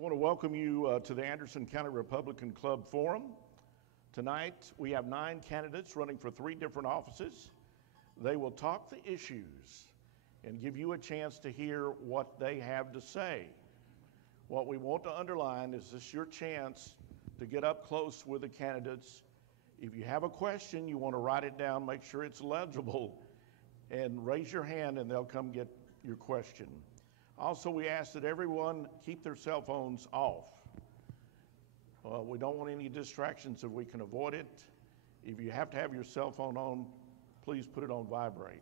want to welcome you to the Anderson County Republican Club Forum. Tonight, we have 9 candidates running for 3 different offices. They will talk the issues and give you a chance to hear what they have to say. What we want to underline is this your chance to get up close with the candidates. If you have a question, you want to write it down, make sure it's legible, and raise your hand and they'll come get your question. Also, we ask that everyone keep their cell phones off. We don't want any distractions if we can avoid it. If you have to have your cell phone on, please put it on vibrate.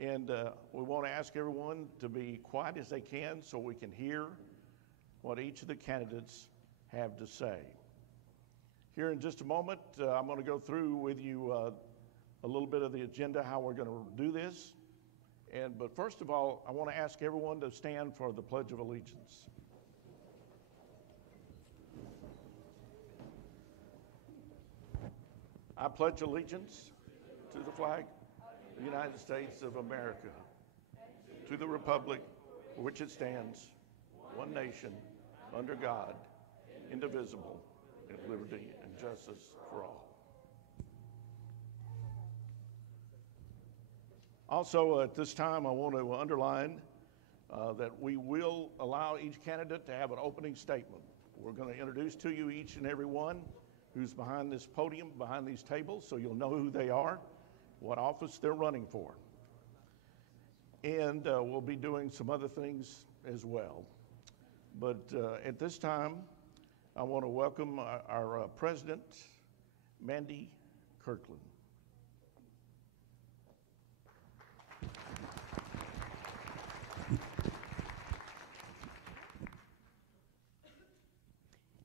And we want to ask everyone to be quiet as they can so we can hear what each of the candidates have to say. Here in just a moment, I'm going to go through with you a little bit of the agenda, how we're going to do this. But first of all, I want to ask everyone to stand for the Pledge of Allegiance. I pledge allegiance to the flag of the United States of America, to the republic for which it stands, one nation, under God, indivisible, with liberty and justice for all. Also, at this time, I want to underline that we will allow each candidate to have an opening statement. We're going to introduce to you each and every one who's behind this podium, behind these tables, so you'll know who they are, what office they're running for. And we'll be doing some other things as well. But at this time, I want to welcome our President, Mandy Kirkland.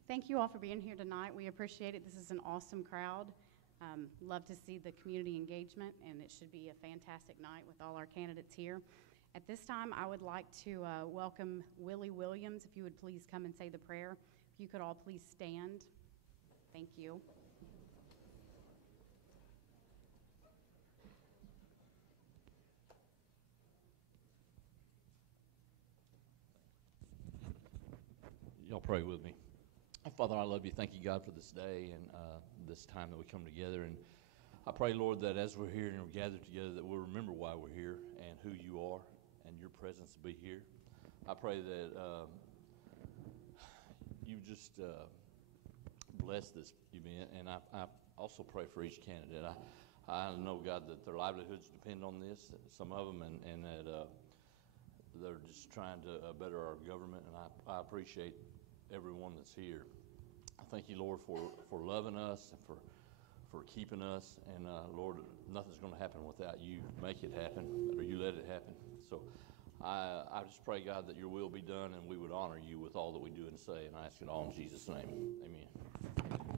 Thank you all for being here tonight. We appreciate it. This is an awesome crowd. Love to see the community engagement, and it should be a fantastic night with all our candidates here. At this time, I would like to welcome Willie Williams. If you would please come and say the prayer. If you could all please stand. Thank you. Y'all pray with me. Father, I love you. Thank you, God, for this day and this time that we come together. And I pray, Lord, that as we're here and we're gathered together, that we'll remember why we're here and who you are and your presence to be here. I pray that you just bless this event. And I also pray for each candidate. I know, God, that their livelihoods depend on this, some of them, and that they're just trying to better our government. And I appreciate everyone that's here. I thank you, Lord, for loving us and for keeping us. And Lord, nothing's going to happen without you make it happen, or you let it happen. So I just pray, God, that your will be done and we would honor you with all that we do and say. And I ask it all in Jesus' name. Amen. Thank you.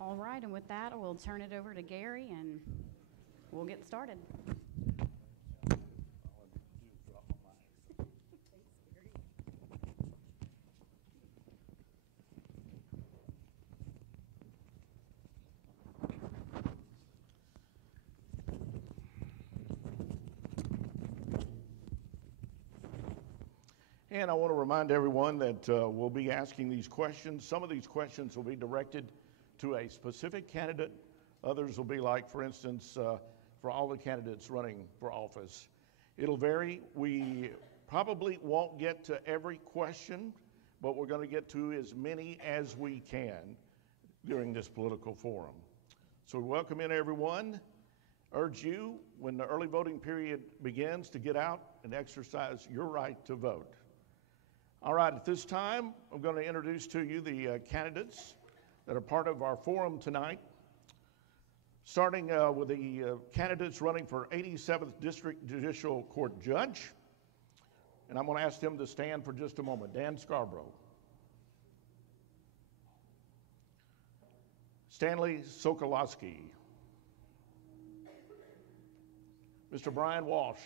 All right, and with that, we'll turn it over to Carey and we'll get started. And I want to remind everyone that we'll be asking these questions. Some of these questions will be directed to a specific candidate. Others will be like, for instance, for all the candidates running for office. It'll vary. We probably won't get to every question, but we're going to get to as many as we can during this political forum. So we welcome in everyone. Urge you, when the early voting period begins, to get out and exercise your right to vote. All right, at this time, I'm going to introduce to you the candidates that are part of our forum tonight, starting with the candidates running for 87th District Judicial Court Judge. And I'm going to ask them to stand for just a moment. Dan Scarborough. Stanley Sokolowski. Mr. Brian Walsh.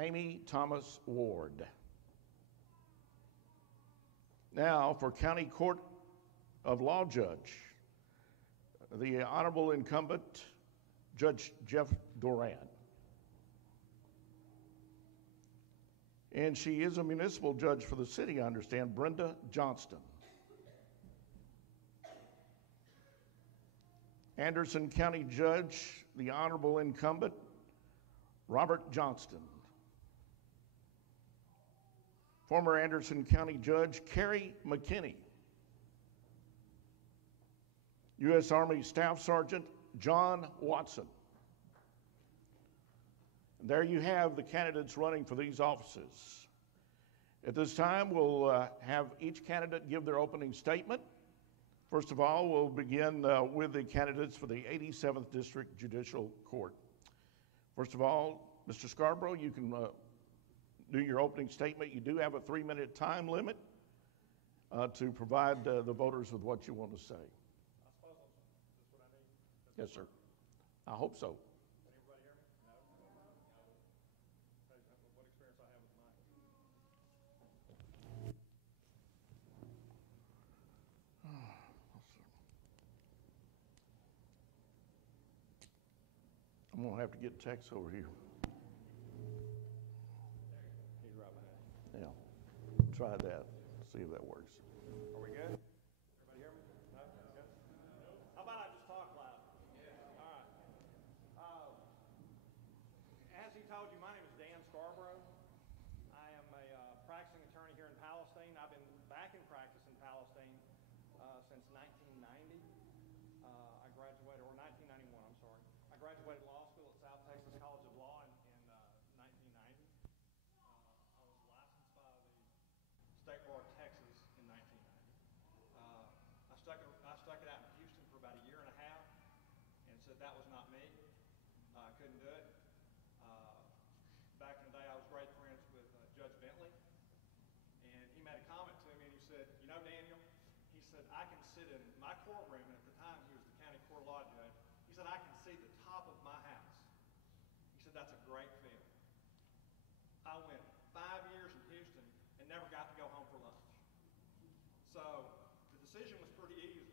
Amy Thomas Ward. Now for County Court of Law Judge, the Honorable Incumbent, Judge Jeff Doran. And she is a municipal judge for the city, I understand, Brenda Johnston. Anderson County Judge, the Honorable Incumbent, Robert Johnston. Former Anderson County Judge, Carey McKinney. U.S. Army Staff Sergeant, John Watson. And there you have the candidates running for these offices. At this time, we'll have each candidate give their opening statement. First of all, we'll begin with the candidates for the 87th District Judicial Court. First of all, Mr. Scarborough, you can do your opening statement. You do have a 3-minute time limit to provide the voters with what you want to say. I suppose that's what I need. Yes, sir. I hope so. Can everybody hear me? No? What experience I have with the mic. I'm going to have to get Tex over here. He's right behind. Yeah. Try that. See if that works. Are we good? Everybody hear me? No? Good? How about I just talk loud? Yeah. All right. As he told you, my name is Dan Scarborough. I am a practicing attorney here in Palestine. I've been back in practice in Palestine since 1990. I graduated, or 1991, I'm sorry. I graduated law school at South Texas College of Law in 1990. I was licensed by the State Bar of Texas in 1990. I stuck it out in Houston for about a year and a half and said that was not me. I couldn't do it. Back in the day, I was great friends with Judge Bentley, and he made a comment to me, and he said, you know, Daniel, he said, I can sit in my courtroom, and at the time he was the county court law judge. He said, I can see the top of my house. He said, that's a great feeling. I went 5 years in Houston and never got to go home for lunch. So the decision was pretty easy.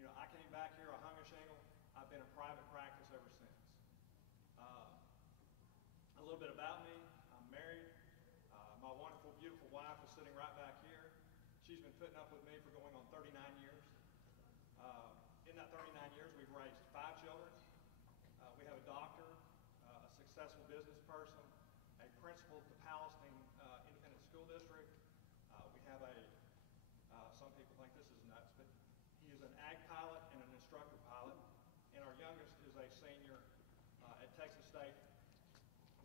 You know, I came back here, I hung a shingle. I've been in private practice ever since. A little bit about me, I'm married. My wonderful, beautiful wife is sitting right back here. She's been putting up with me for going on 39 years. In that 39 years, we've raised 5 children. We have a doctor, a successful business person, a principal at the Palestine Independent School District. We have some people think this is nuts, but he is an ag pilot and an instructor pilot. And our youngest is a senior at Texas State,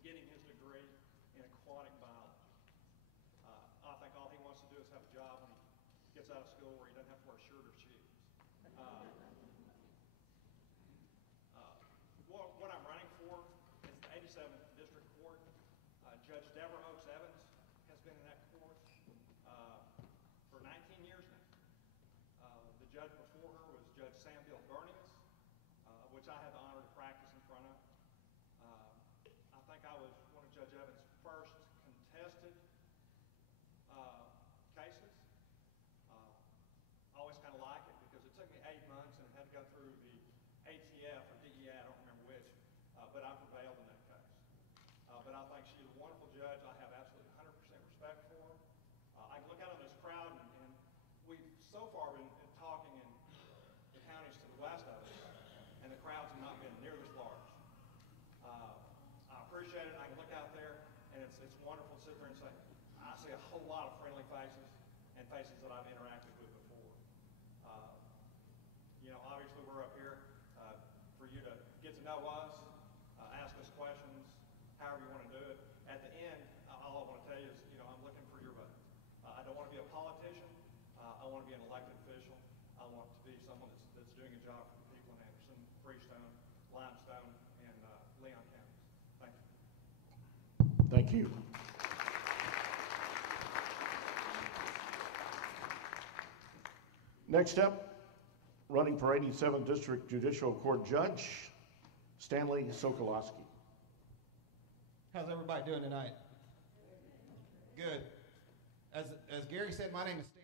getting his degree in aquatic biology. I think all he wants to do is have a job when he gets out of school where he doesn't have to wear a shirt or shoes. What I'm running for is the 87th District Court. Judge Deborah Oaks Evans has been in that court for 19 years now. The judge before her was Judge Samuel Bernius, which I had the honor to practice in front of. I think I was one of Judge Evans' first contested cases. I always kind of like it because it took me 8 months and it had to go through the ATF or DEA, I don't remember which, but I prevailed in that case. But I think she's a wonderful judge. I have absolutely 100% respect for her. I can look out on this crowd and we've so far been talking in the counties to the west of us, and the crowds have not been near this large. I appreciate it. I can look out there, and it's wonderful to sit there and say, I see a whole lot of friendly faces and faces that I've interacted with before. You know, obviously we're up here for you to get to know us, ask us questions, however you want to do it. At the end, all I want to tell you is, you know, I'm looking for your vote. I don't want to be a politician. I want to be an elected official. I want to be someone that's doing a job for the people in Anderson, Freestone, Limestone, and Leon counties. Thank you. Thank you. Next up, running for 87th District Judicial Court Judge, Stanley Sokolowski. How's everybody doing tonight? Good. As Gary said, my name is Stanley.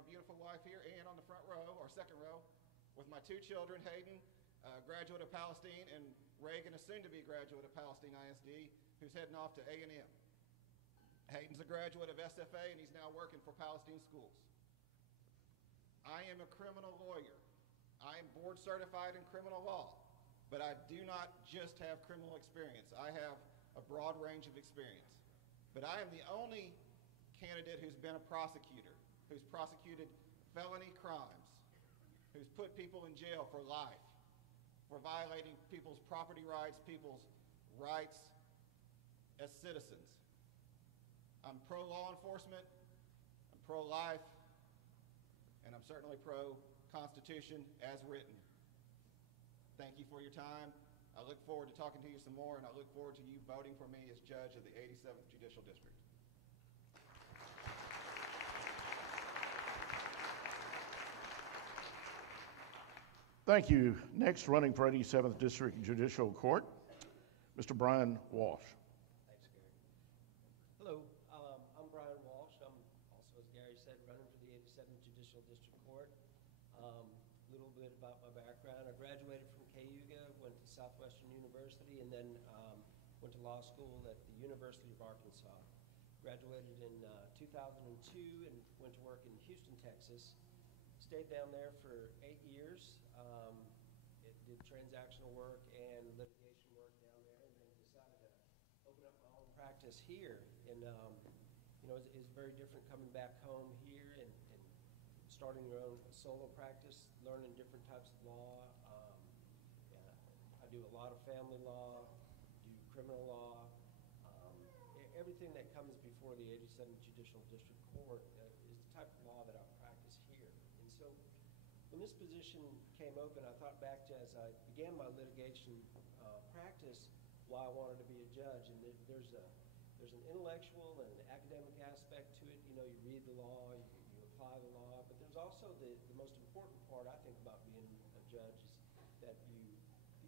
my beautiful wife here, Ann, on the front row, or second row, with my two children, Hayden, graduate of Palestine, and Reagan, a soon-to-be graduate of Palestine ISD, who's heading off to A&M. Hayden's a graduate of SFA, and he's now working for Palestine schools. I am a criminal lawyer. I am board certified in criminal law, but I do not just have criminal experience. I have a broad range of experience. But I am the only candidate who's been a prosecutor, who's prosecuted felony crimes, who's put people in jail for life, for violating people's property rights, people's rights as citizens. I'm pro-law enforcement, I'm pro-life, and I'm certainly pro-Constitution as written. Thank you for your time. I look forward to talking to you some more, and I look forward to you voting for me as judge of the 87th Judicial District. Thank you. Next, running for 87th District Judicial Court, Mr. Brian Walsh. Thanks, Gary. Hello, I'm Brian Walsh. I'm also, as Gary said, running for the 87th Judicial District Court. A little bit about my background. I graduated from Cayuga, went to Southwestern University, and then went to law school at the University of Arkansas. Graduated in 2002 and went to work in Houston, Texas. Stayed down there for 8 years. Did transactional work and litigation work down there, and then decided to open up my own practice here. And it's very different coming back home here and starting your own solo practice, learning different types of law. I do a lot of family law, do criminal law. Everything that comes before the 87th Judicial District Court is the type of law that I practice here. And so when this position came open, I thought back to as I began my litigation practice, why I wanted to be a judge. And there's an intellectual and an academic aspect to it. You know, you read the law, you apply the law, but there's also the most important part I think about being a judge is that the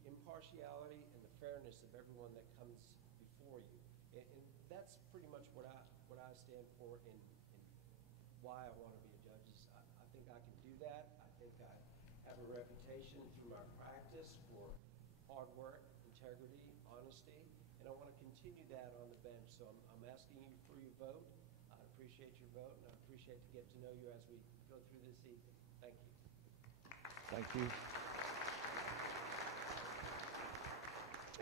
impartiality and the fairness of everyone that comes before you. And that's pretty much what I stand for in why I want to be a judge. I think I can do that. I think I have a reputation through my practice for hard work, integrity, honesty, and I want to continue that on the bench. So I'm asking you for your vote. I appreciate your vote, and I appreciate to get to know you as we go through this evening. Thank you. Thank you.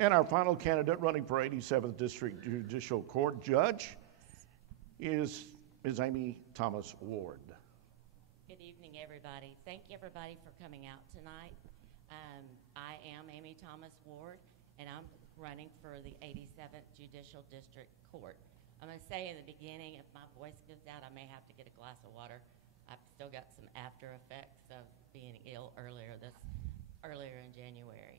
And our final candidate running for 87th District Judicial Court Judge is Ms. Amy Thomas Ward. Good evening, everybody. Thank you, everybody, for coming out tonight. I am Amy Thomas Ward, and I'm running for the 87th Judicial District Court. I'm going to say in the beginning, if my voice gives out, I may have to get a glass of water. I've still got some after effects of being ill earlier in January.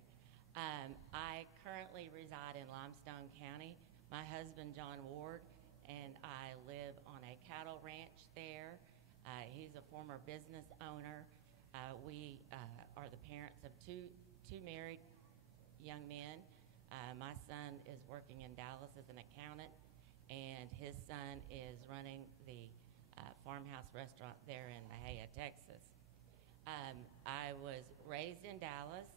I currently reside in Limestone County. My husband, John Ward, and I live on a cattle ranch there. He's a former business owner. We are the parents of two married young men. My son is working in Dallas as an accountant, and his son is running the farmhouse restaurant there in Mahia, Texas. I was raised in Dallas,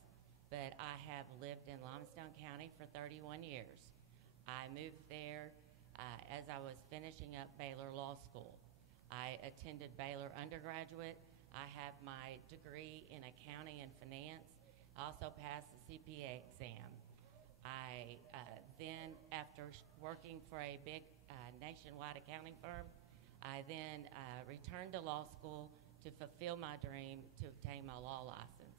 but I have lived in Limestone County for 31 years. I moved there as I was finishing up Baylor Law School. I attended Baylor undergraduate. I have my degree in accounting and finance. I also passed the CPA exam. I then, after working for a big nationwide accounting firm, I then returned to law school to fulfill my dream to obtain my law license.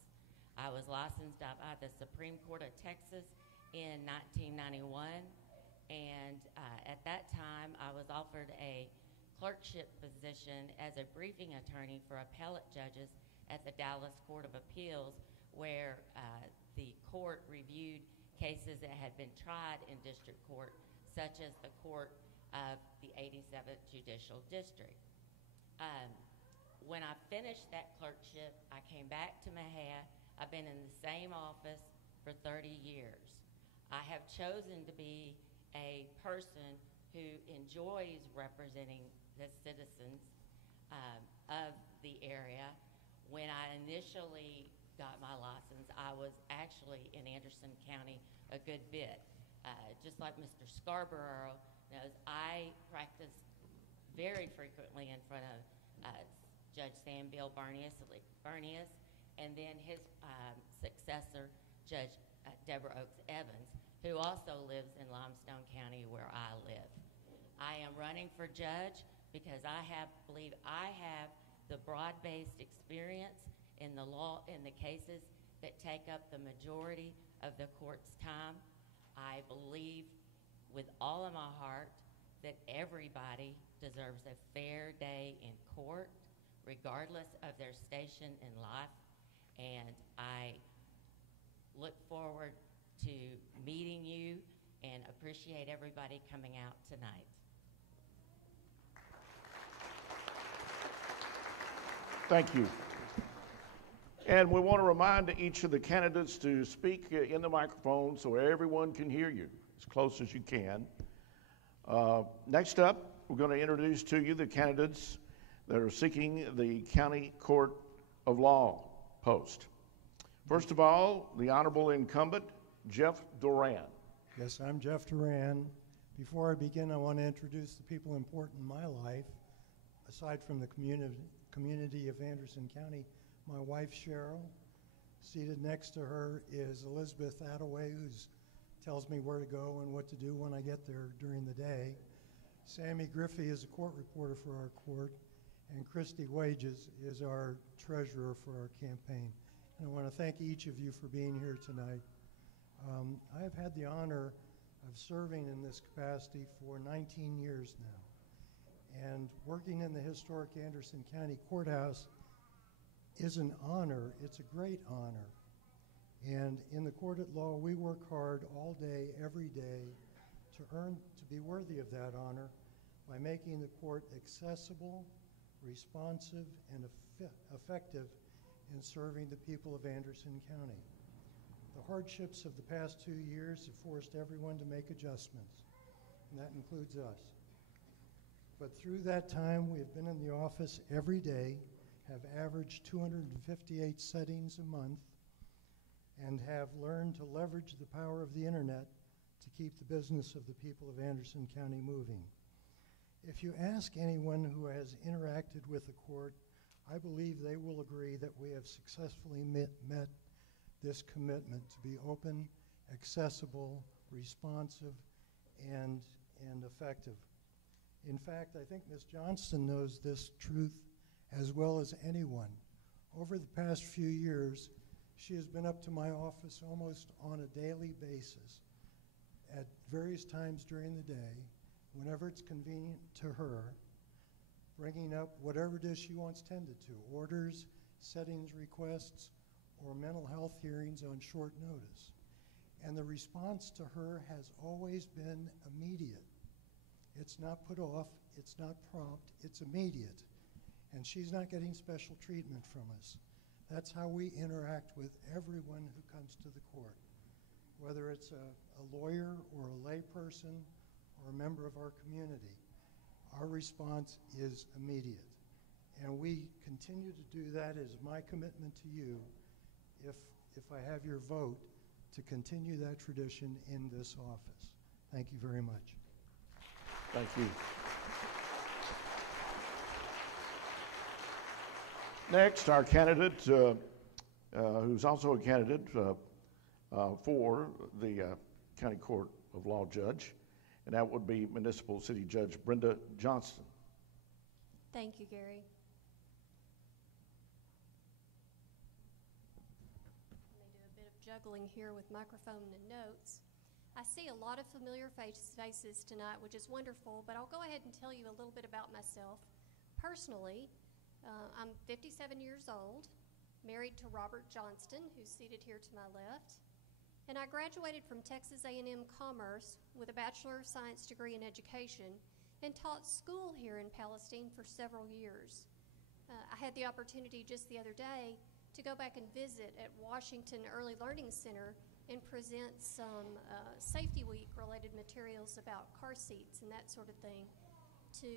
I was licensed by the Supreme Court of Texas in 1991, and at that time I was offered a clerkship position as a briefing attorney for appellate judges at the Dallas Court of Appeals, where the court reviewed cases that had been tried in district court, such as the court of the 87th Judicial District. When I finished that clerkship, I came back to Mahia. I've been in the same office for 30 years. I have chosen to be a person who enjoys representing the citizens of the area. When I initially got my license, I was actually in Anderson County a good bit. Just like Mr. Scarborough knows, I practiced very frequently in front of Judge Sam Bill Barnius, and then his successor, Judge Deborah Oaks Evans, who also lives in Limestone County where I live. I am running for judge because I believe I have the broad-based experience in the law, in the cases that take up the majority of the court's time. I believe with all of my heart that everybody deserves a fair day in court, regardless of their station in life, and I look forward to meeting you and appreciate everybody coming out tonight. Thank you. And we want to remind each of the candidates to speak in the microphone so everyone can hear you as close as you can. Next up, we're going to introduce to you the candidates that are seeking the County Court of Law post. First of all, the Honorable Incumbent, Jeff Doran. Yes, I'm Jeff Duran. Before I begin, I want to introduce the people important in my life, aside from the community of Anderson County. My wife, Cheryl. Seated next to her is Elizabeth Attaway, who tells me where to go and what to do when I get there during the day. Sammy Griffey is a court reporter for our court, and Christy Wages is our treasurer for our campaign. And I want to thank each of you for being here tonight. I have had the honor of serving in this capacity for 19 years now. And working in the historic Anderson County Courthouse is an honor. It's a great honor. And in the court at law, we work hard all day, every day, to be worthy of that honor by making the court accessible, responsive, and effective in serving the people of Anderson County. The hardships of the past 2 years have forced everyone to make adjustments, and that includes us. But through that time, we have been in the office every day, have averaged 258 settings a month, and have learned to leverage the power of the internet to keep the business of the people of Anderson County moving. If you ask anyone who has interacted with the court, I believe they will agree that we have successfully met this commitment to be open, accessible, responsive, and effective. In fact, I think Ms. Johnston knows this truth as well as anyone. Over the past few years, she has been up to my office almost on a daily basis at various times during the day, whenever it's convenient to her, bringing up whatever it is she wants tended to, orders, settings requests, or mental health hearings on short notice. And the response to her has always been immediate. It's not put off, it's not prompt, it's immediate. And she's not getting special treatment from us. That's how we interact with everyone who comes to the court, whether it's a lawyer or a layperson or a member of our community. Our response is immediate. And we continue to do that as my commitment to you if I have your vote to continue that tradition in this office. Thank you very much. Thank you. Next, our candidate, who's also a candidate for the County Court of Law judge, and that would be Municipal City Judge Brenda Johnston. Thank you, Gary. Let me do a bit of juggling here with microphone and notes. I see a lot of familiar faces tonight, which is wonderful, but I'll go ahead and tell you a little bit about myself. Personally, I'm 57 years old, married to Robert Johnston, who's seated here to my left, and I graduated from Texas A&M Commerce with a Bachelor of Science degree in Education and taught school here in Palestine for several years. I had the opportunity just the other day to go back and visit at Washington Early Learning Center and present some Safety Week related materials about car seats and that sort of thing to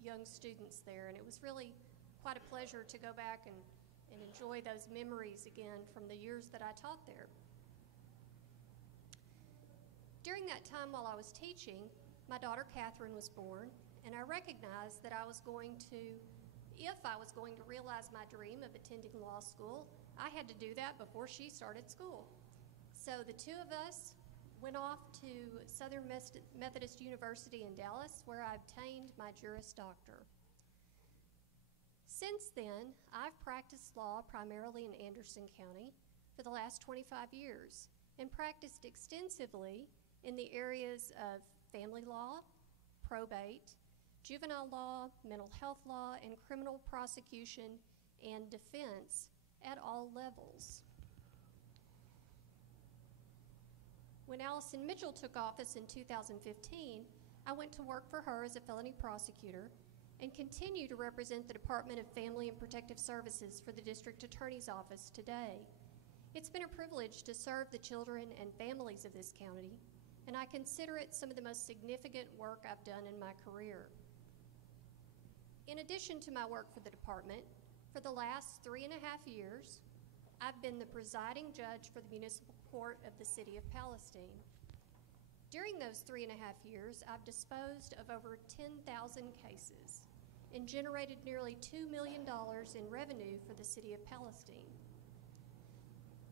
young students there, and it was really quite a pleasure to go back and enjoy those memories again from the years that I taught there. During that time while I was teaching, my daughter Catherine was born, and I recognized that if I was going to realize my dream of attending law school, I had to do that before she started school. So the two of us went off to Southern Methodist University in Dallas, where I obtained my Juris Doctor. Since then, I've practiced law primarily in Anderson County for the last 25 years and practiced extensively in the areas of family law, probate, juvenile law, mental health law, and criminal prosecution and defense at all levels. When Allison Mitchell took office in 2015, I went to work for her as a felony prosecutor and continue to represent the Department of Family and Protective Services for the District Attorney's Office today. It's been a privilege to serve the children and families of this county, and I consider it some of the most significant work I've done in my career. In addition to my work for the department, for the last 3.5 years, I've been the presiding judge for the Municipal Court of the City of Palestine. During those 3.5 years, I've disposed of over 10,000 cases and generated nearly $2 million in revenue for the City of Palestine.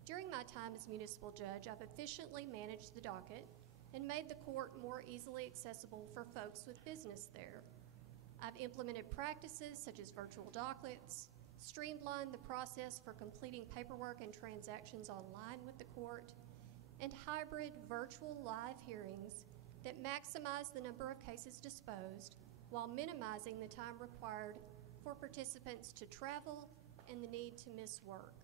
During my time as municipal judge, I've efficiently managed the docket and made the court more easily accessible for folks with business there. I've implemented practices such as virtual dockets, streamlined the process for completing paperwork and transactions online with the court, and hybrid virtual live hearings that maximize the number of cases disposed while minimizing the time required for participants to travel and the need to miss work.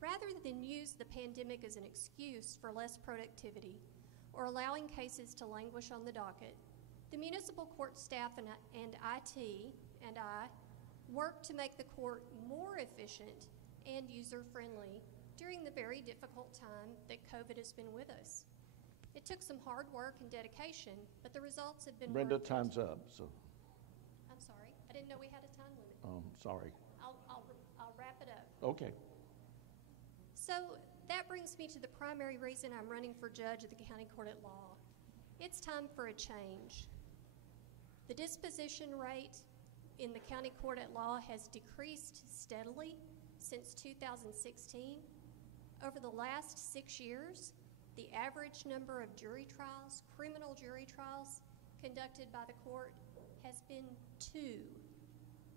Rather than use the pandemic as an excuse for less productivity or allowing cases to languish on the docket, the municipal court staff and IT and I worked to make the court more efficient and user-friendly during the very difficult time that COVID has been with us. It took some hard work and dedication, but the results have been Brenda, worth it. time's up. So, I'm sorry, I didn't know we had a time limit. sorry. I'll wrap it up. Okay. So that brings me to the primary reason I'm running for judge of the County Court at Law. It's time for a change. The disposition rate in the County Court at Law has decreased steadily since 2016. Over the last 6 years, the average number of jury trials, criminal jury trials, conducted by the court has been 2.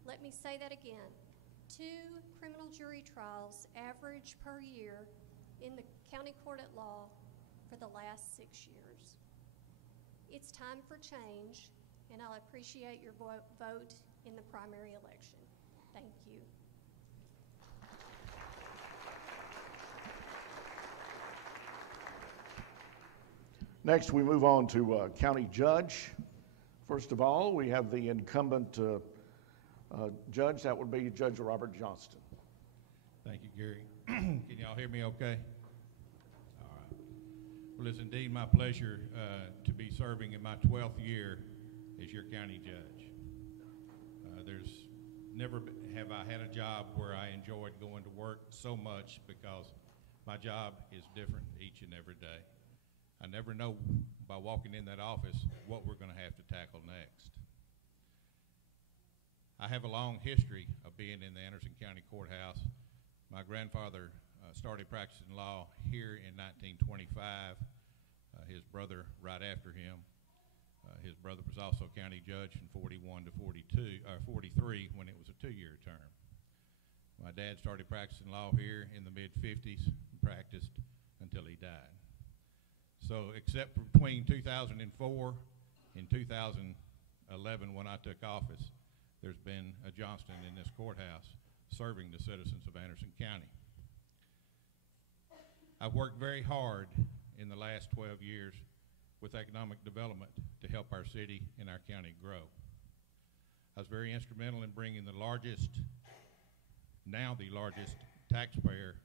Let me say that again. 2 criminal jury trials average per year in the County Court at Law for the last 6 years. It's time for change, and I'll appreciate your vote in the primary election. Thank you. Next, we move on to county judge. First of all, we have the incumbent judge. That would be Judge Robert Johnston. Thank you, Gary. Can y'all hear me okay? All right. Well, it's indeed my pleasure to be serving in my 12th year as your county judge. There's never have I had a job where I enjoyed going to work so much, because my job is different each and every day. I never know by walking in that office what we're going to have to tackle next. I have a long history of being in the Anderson County Courthouse. My grandfather started practicing law here in 1925. His brother right after him. His brother was also county judge from 41 to 43 when it was a 2-year term. My dad started practicing law here in the mid-50s and practiced until he died. So except for between 2004 and 2011 when I took office, there's been a Johnston in this courthouse serving the citizens of Anderson County. I've worked very hard in the last 12 years with economic development to help our city and our county grow. I was very instrumental in bringing the largest taxpayer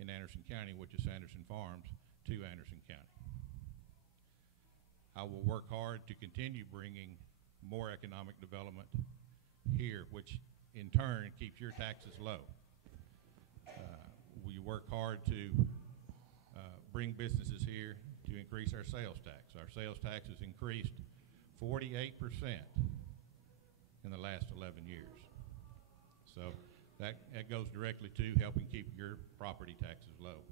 in Anderson County, which is Sanderson Farms, to Anderson County. I will work hard to continue bringing more economic development here, which in turn keeps your taxes low. We work hard to bring businesses here to increase our sales tax. Our sales tax has increased 48% in the last 11 years. So that goes directly to helping keep your property taxes low.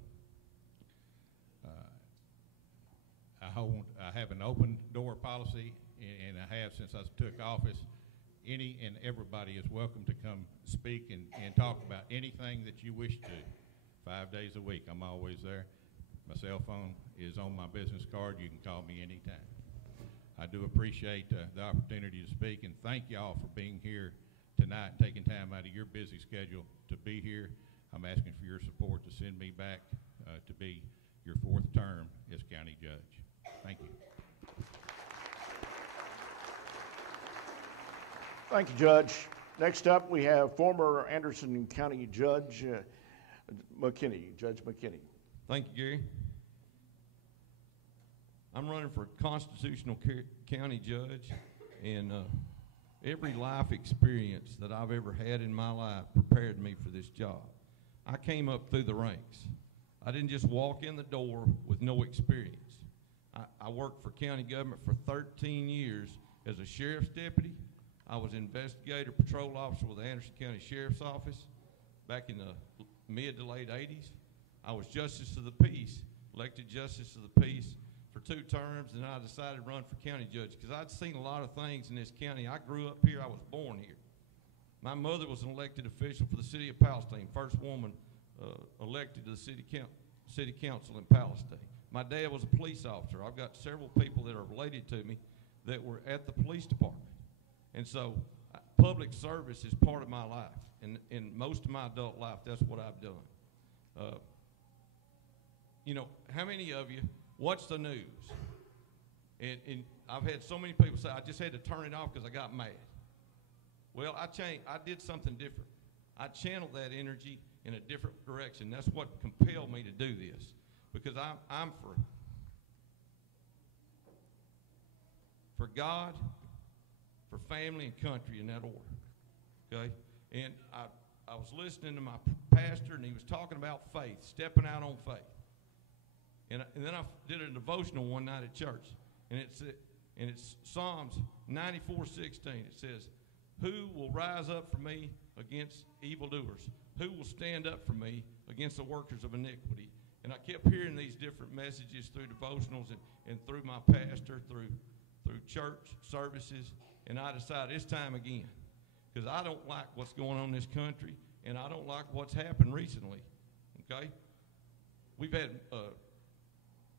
I have an open door policy, and I have since I took office. Any and everybody is welcome to come speak and talk about anything that you wish to. 5 days a week, I'm always there. My cell phone is on my business card. You can call me anytime. I do appreciate the opportunity to speak, and thank y'all for being here tonight and taking time out of your busy schedule to be here. I'm asking for your support to send me back to be your 4th term as county judge. Thank you. Thank you, Judge. Next up, we have former Anderson County Judge McKinney, Judge McKinney. Thank you, Gary. I'm running for constitutional county judge, and every life experience that I've ever had in my life prepared me for this job. I came up through the ranks. I didn't just walk in the door with no experience. I worked for county government for 13 years as a sheriff's deputy. I was investigator patrol officer with the Anderson County Sheriff's Office back in the mid to late 80s. I was justice of the peace, elected justice of the peace for 2 terms, and I decided to run for county judge because I'd seen a lot of things in this county. I grew up here. I was born here. My mother was an elected official for the city of Palestine, first woman elected to the city council in Palestine. My dad was a police officer. I've got several people that are related to me that were at the police department. And so public service is part of my life. And in most of my adult life, that's what I've done. You know, how many of you watch the news? And I've had so many people say, I just had to turn it off because I got mad. Well, I did something different. I channeled that energy in a different direction. That's what compelled me to do this. Because I'm for God, for family and country in that order, okay? And I was listening to my pastor, and he was talking about faith, stepping out on faith. And then I did a devotional one night at church, and it's Psalms 94:16. It says, "Who will rise up for me against evildoers? Who will stand up for me against the workers of iniquity?" And I kept hearing these different messages through devotionals and through my pastor, through church services, and I decided it's time again. Because I don't like what's going on in this country, and I don't like what's happened recently, okay? We've had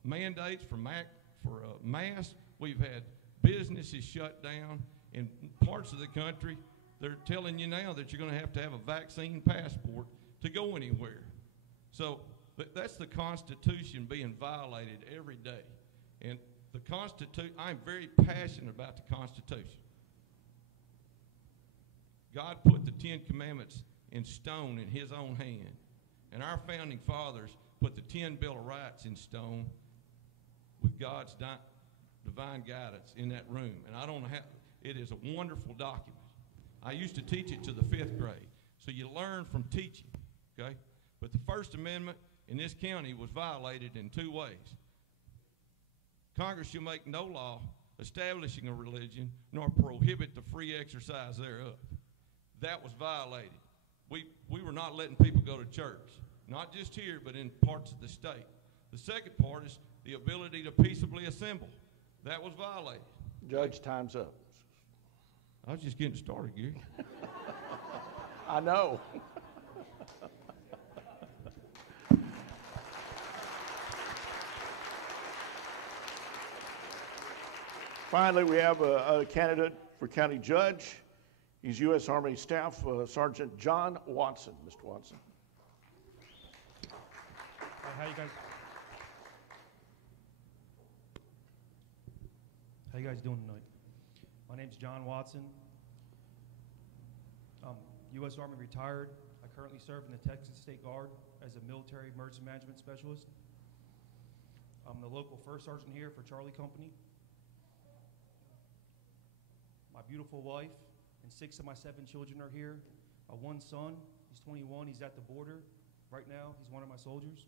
mandates for masks. We've had businesses shut down. In parts of the country, they're telling you now that you're going to have a vaccine passport to go anywhere. So that's the Constitution being violated every day. And the Constitution, I'm very passionate about the Constitution. God put the 10 Commandments in stone in his own hand. And our founding fathers put the 10 Bill of Rights in stone with God's divine guidance in that room. And it is a wonderful document. I used to teach it to the 5th grade. So you learn from teaching, okay? But the First Amendment in this county was violated in 2 ways. Congress shall make no law establishing a religion nor prohibit the free exercise thereof. That was violated. We were not letting people go to church, not just here, but in parts of the state. The second part is the ability to peaceably assemble. That was violated. Judge, time's up. I was just getting started, Gary. I know. Finally, we have a candidate for county judge. He's U.S. Army Staff Sergeant John Watson. Mr. Watson. How you guys doing tonight? My name's John Watson. I'm U.S. Army retired. I currently serve in the Texas State Guard as a military emergency management specialist. I'm the local first sergeant here for Charlie Company. My My beautiful wife and 6 of my 7 children are here. My one son, he's 21, he's at the border. Right now, he's one of my soldiers.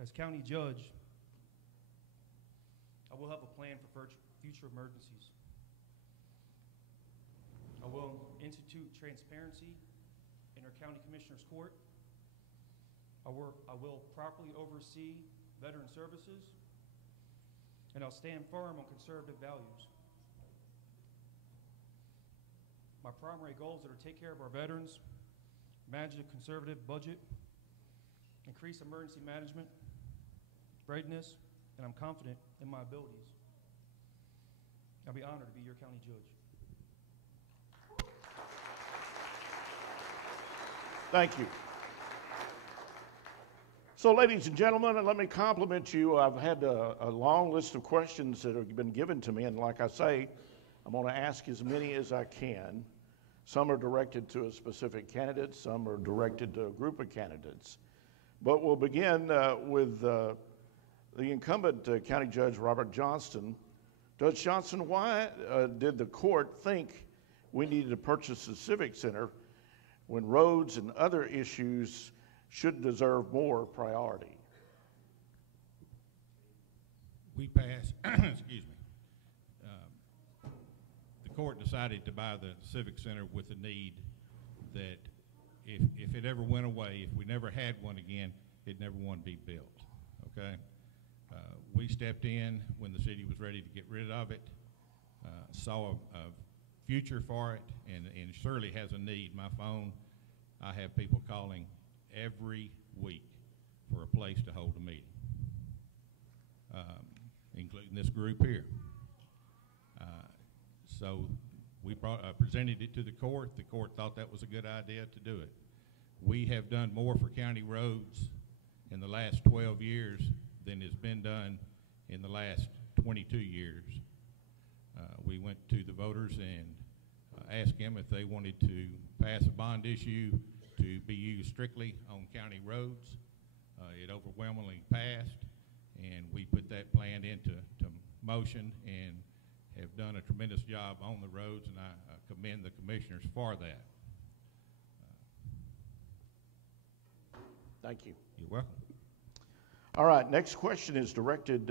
As county judge, I will have a plan for future emergencies. I will institute transparency in our county commissioner's court. I will properly oversee veteran services, and I'll stand firm on conservative values. My primary goals are to take care of our veterans, manage a conservative budget, increase emergency management, readiness, and I'm confident in my abilities. I'll be honored to be your county judge. Thank you. So, ladies and gentlemen, let me compliment you. I've had a long list of questions that have been given to me, and like I say, I'm going to ask as many as I can. Some are directed to a specific candidate, some are directed to a group of candidates. But we'll begin with the incumbent County Judge Robert Johnston. Judge Johnston, why did the court think we needed to purchase the Civic Center when roads and other issues should deserve more priority? We passed, excuse me, the court decided to buy the Civic Center with the need that if it ever went away, if we never had one again, it never wanted to be built, okay? We stepped in when the city was ready to get rid of it, saw a future for it, and it surely has a need. My phone, I have people calling every week for a place to hold a meeting, including this group here. So we presented it to the court. The court thought that was a good idea to do it. We have done more for county roads in the last 12 years than has been done in the last 22 years. We went to the voters and asked them if they wanted to pass a bond issue to be used strictly on county roads. It overwhelmingly passed, and we put that plan into motion and have done a tremendous job on the roads, and I commend the commissioners for that. Thank you. You're welcome. All right, next question is directed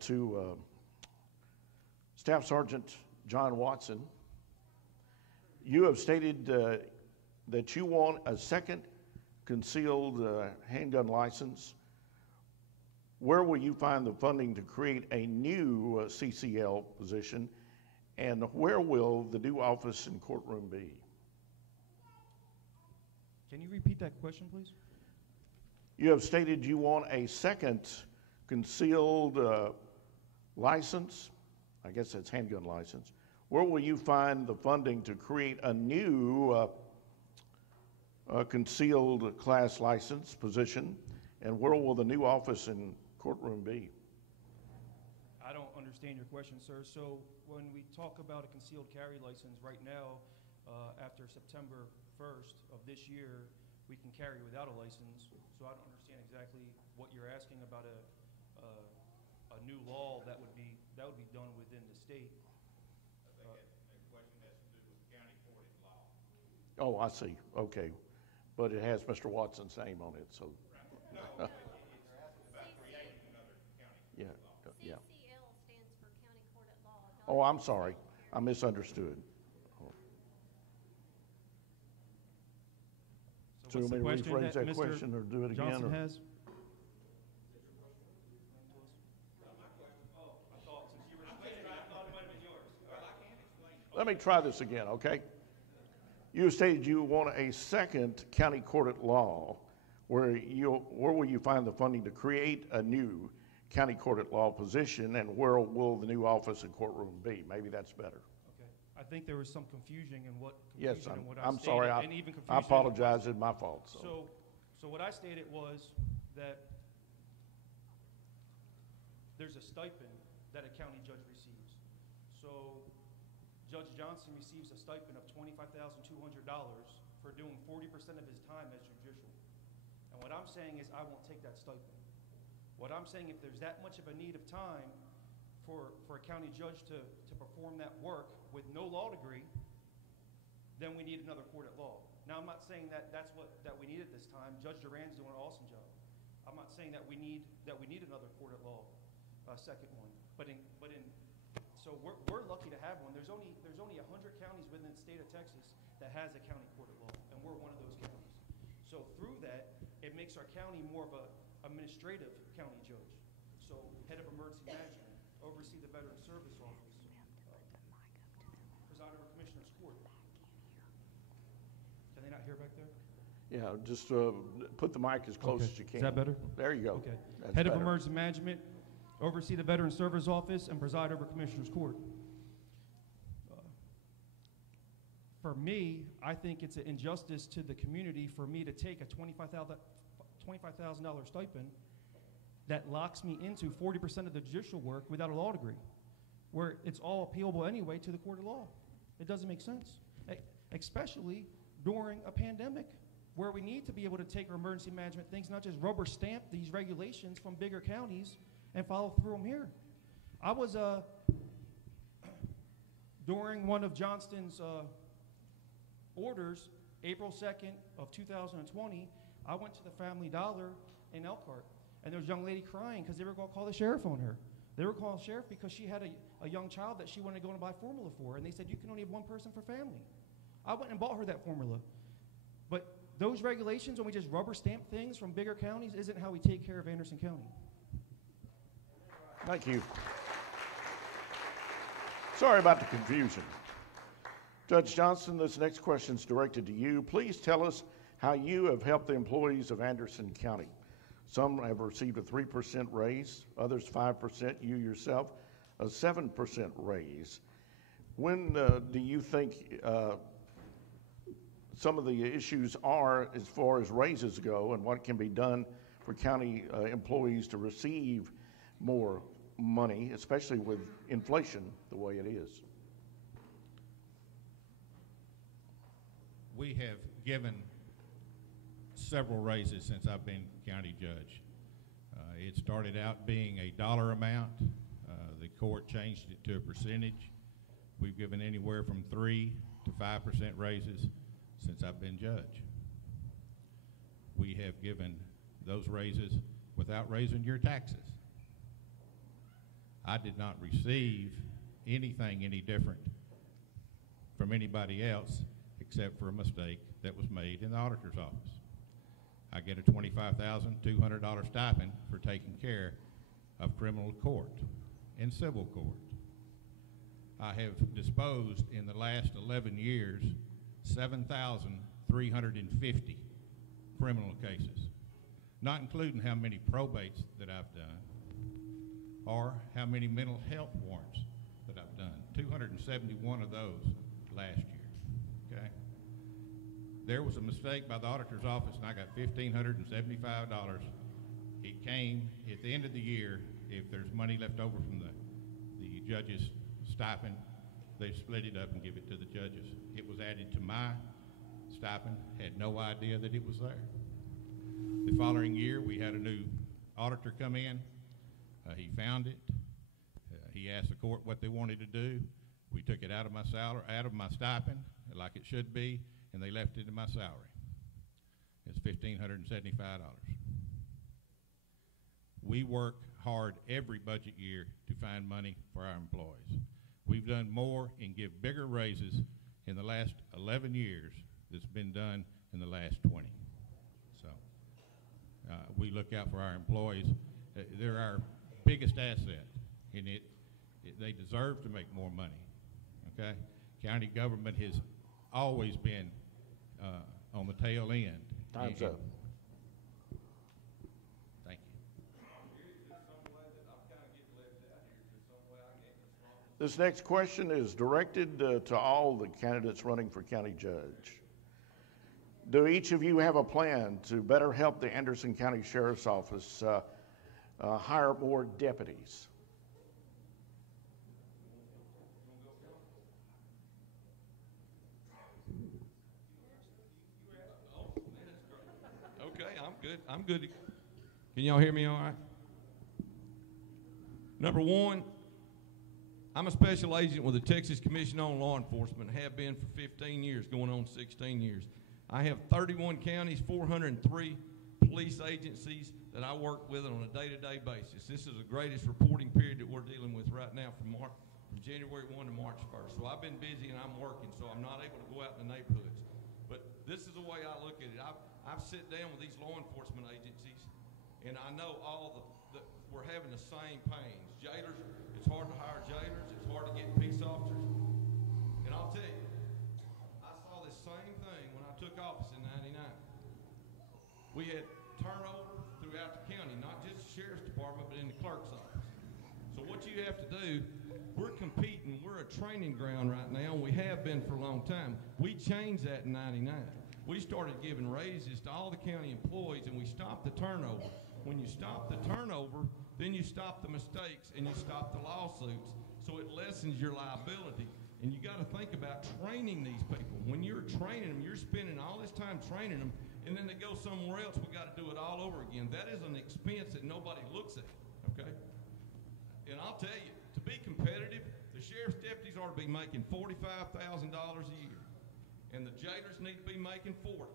to Staff Sergeant John Watson. You have stated that you want a second concealed handgun license. Where will you find the funding to create a new CCL position, and where will the new office and courtroom be? Can you repeat that question, please? You have stated you want a second concealed license. I guess that's handgun license. Where will you find the funding to create a new concealed class license position, and where will the new office and courtroom be? I don't understand your question, sir. So when we talk about a concealed carry license right now, after September 1st of this year, we can carry without a license. So I don't understand exactly what you're asking about a new law that would be done within the state. I think that question has to do with county court and law. Oh, I see. Okay. But it has Mr. Watson's name on it, so. Right. No, it's about creating another county court law. Yeah. CCL stands for County Court at Law. Oh, I'm sorry. I misunderstood. So you want me to rephrase that question or do it again? Johnson or? has? Let me try this again, okay? You stated you want a second county court at law. Where will you find the funding to create a new county court at law position, and where will the new office and courtroom be? Maybe that's better. Okay. I think there was some confusion in what Yes, I'm stated, sorry. and even I confusion. apologize. It's my fault. So what I stated was that there's a stipend that a county judge receives. So Judge Johnston receives a stipend of $25,200 for doing 40% of his time as judicial. And what I'm saying is I won't take that stipend. What I'm saying, if there's that much of a need of time for a county judge to perform that work with no law degree, then we need another court at law. Now, I'm not saying that that's what we need at this time. Judge Duran's doing an awesome job. I'm not saying that we need another court at law, second one. So we're lucky to have one. There's only 100 counties within the state of Texas that has a county court at law, and we're one of those counties. So through that, it makes our county more of a administrative county judge. So head of emergency management, oversee the Veteran Service Office, preside over Commissioner's Court. Can they not hear back there? Yeah, just put the mic as close as you can. Is that better? There you go. Okay. That's Head of better. Emergency Management, oversee the Veteran Service Office, and preside over Commissioner's Court. For me, I think it's an injustice to the community for me to take a $25,000 stipend that locks me into 40% of the judicial work without a law degree, where it's all appealable anyway to the court of law. It doesn't make sense, especially during a pandemic, where we need to be able to take our emergency management things, not just rubber stamp these regulations from bigger counties and follow through them here. I was, during one of Johnston's orders, April 2nd of 2020, I went to the Family Dollar in Elkhart, and there was a young lady crying because they were going to call the sheriff on her. They were calling the sheriff because she had a young child that she wanted to go and buy formula for, and they said, you can only have one person for family. I went and bought her that formula. But those regulations, when we just rubber stamp things from bigger counties, isn't how we take care of Anderson County. Thank you. Sorry about the confusion. Judge Johnston, this next question is directed to you. Please tell us how you have helped the employees of Anderson County. Some have received a 3% raise, others 5%, you yourself a 7% raise. When do you think some of the issues are as far as raises go, and what can be done for county employees to receive more money, especially with inflation the way it is? We have given several raises since I've been county judge. It started out being a dollar amount. The court changed it to a percentage. We've given anywhere from 3 to 5% raises since I've been judge. We have given those raises without raising your taxes. I did not receive anything any different from anybody else except for a mistake that was made in the auditor's office. I get a $25,200 stipend for taking care of criminal court and civil court. I have disposed in the last 11 years 7,350 criminal cases, not including how many probates that I've done or how many mental health warrants that I've done. 271 of those last year, okay? There was a mistake by the auditor's office and I got $1,575. It came at the end of the year. If there's money left over from the judge's stipend, they split it up and give it to the judges. It was added to my stipend, had no idea that it was there. The following year, we had a new auditor come in. He found it. He asked the court what they wanted to do. We took it out of my salary, out of my stipend, like it should be, and they left it in my salary. It's $1,575. We work hard every budget year to find money for our employees. We've done more and give bigger raises in the last 11 years that's been done in the last 20. So we look out for our employees. They're our biggest asset, and they deserve to make more money, okay? County government has always been on the tail end. Time's up. Thank you. This next question is directed to all the candidates running for county judge. Do each of you have a plan to better help the Anderson County Sheriff's Office hire more deputies? Okay, I'm good. I'm good. Can y'all hear me all right? Number one, I'm a special agent with the Texas Commission on Law Enforcement, have been for 15 years, going on 16 years. I have 31 counties, 403 police agencies that I work with on a day-to-day basis. This is the greatest reporting period that we're dealing with right now from January 1 to March 1st. So I've been busy and I'm working, so I'm not able to go out in the neighborhoods. But this is the way I look at it. I've sit down with these law enforcement agencies, and I know we're having the same pains. Jailers, it's hard to hire jailers. It's hard to get peace officers. And I'll tell you, I saw this same thing when I took office in '99. We had turnover throughout the county, not just the sheriff's department, but in the clerk's office. So what you have to do, we're competing. We're a training ground right now, and we have been for a long time. We changed that in '99. We started giving raises to all the county employees, and we stopped the turnover. When you stop the turnover, then you stop the mistakes and you stop the lawsuits, so it lessens your liability. And you got to think about training these people. When you're training them, you're spending all this time training them, and then they go somewhere else, we got to do it all over again. That is an expense that nobody looks at, okay? And I'll tell you, to be competitive, the sheriff's deputies ought to be making $45,000 a year, and the jailers need to be making $40,000,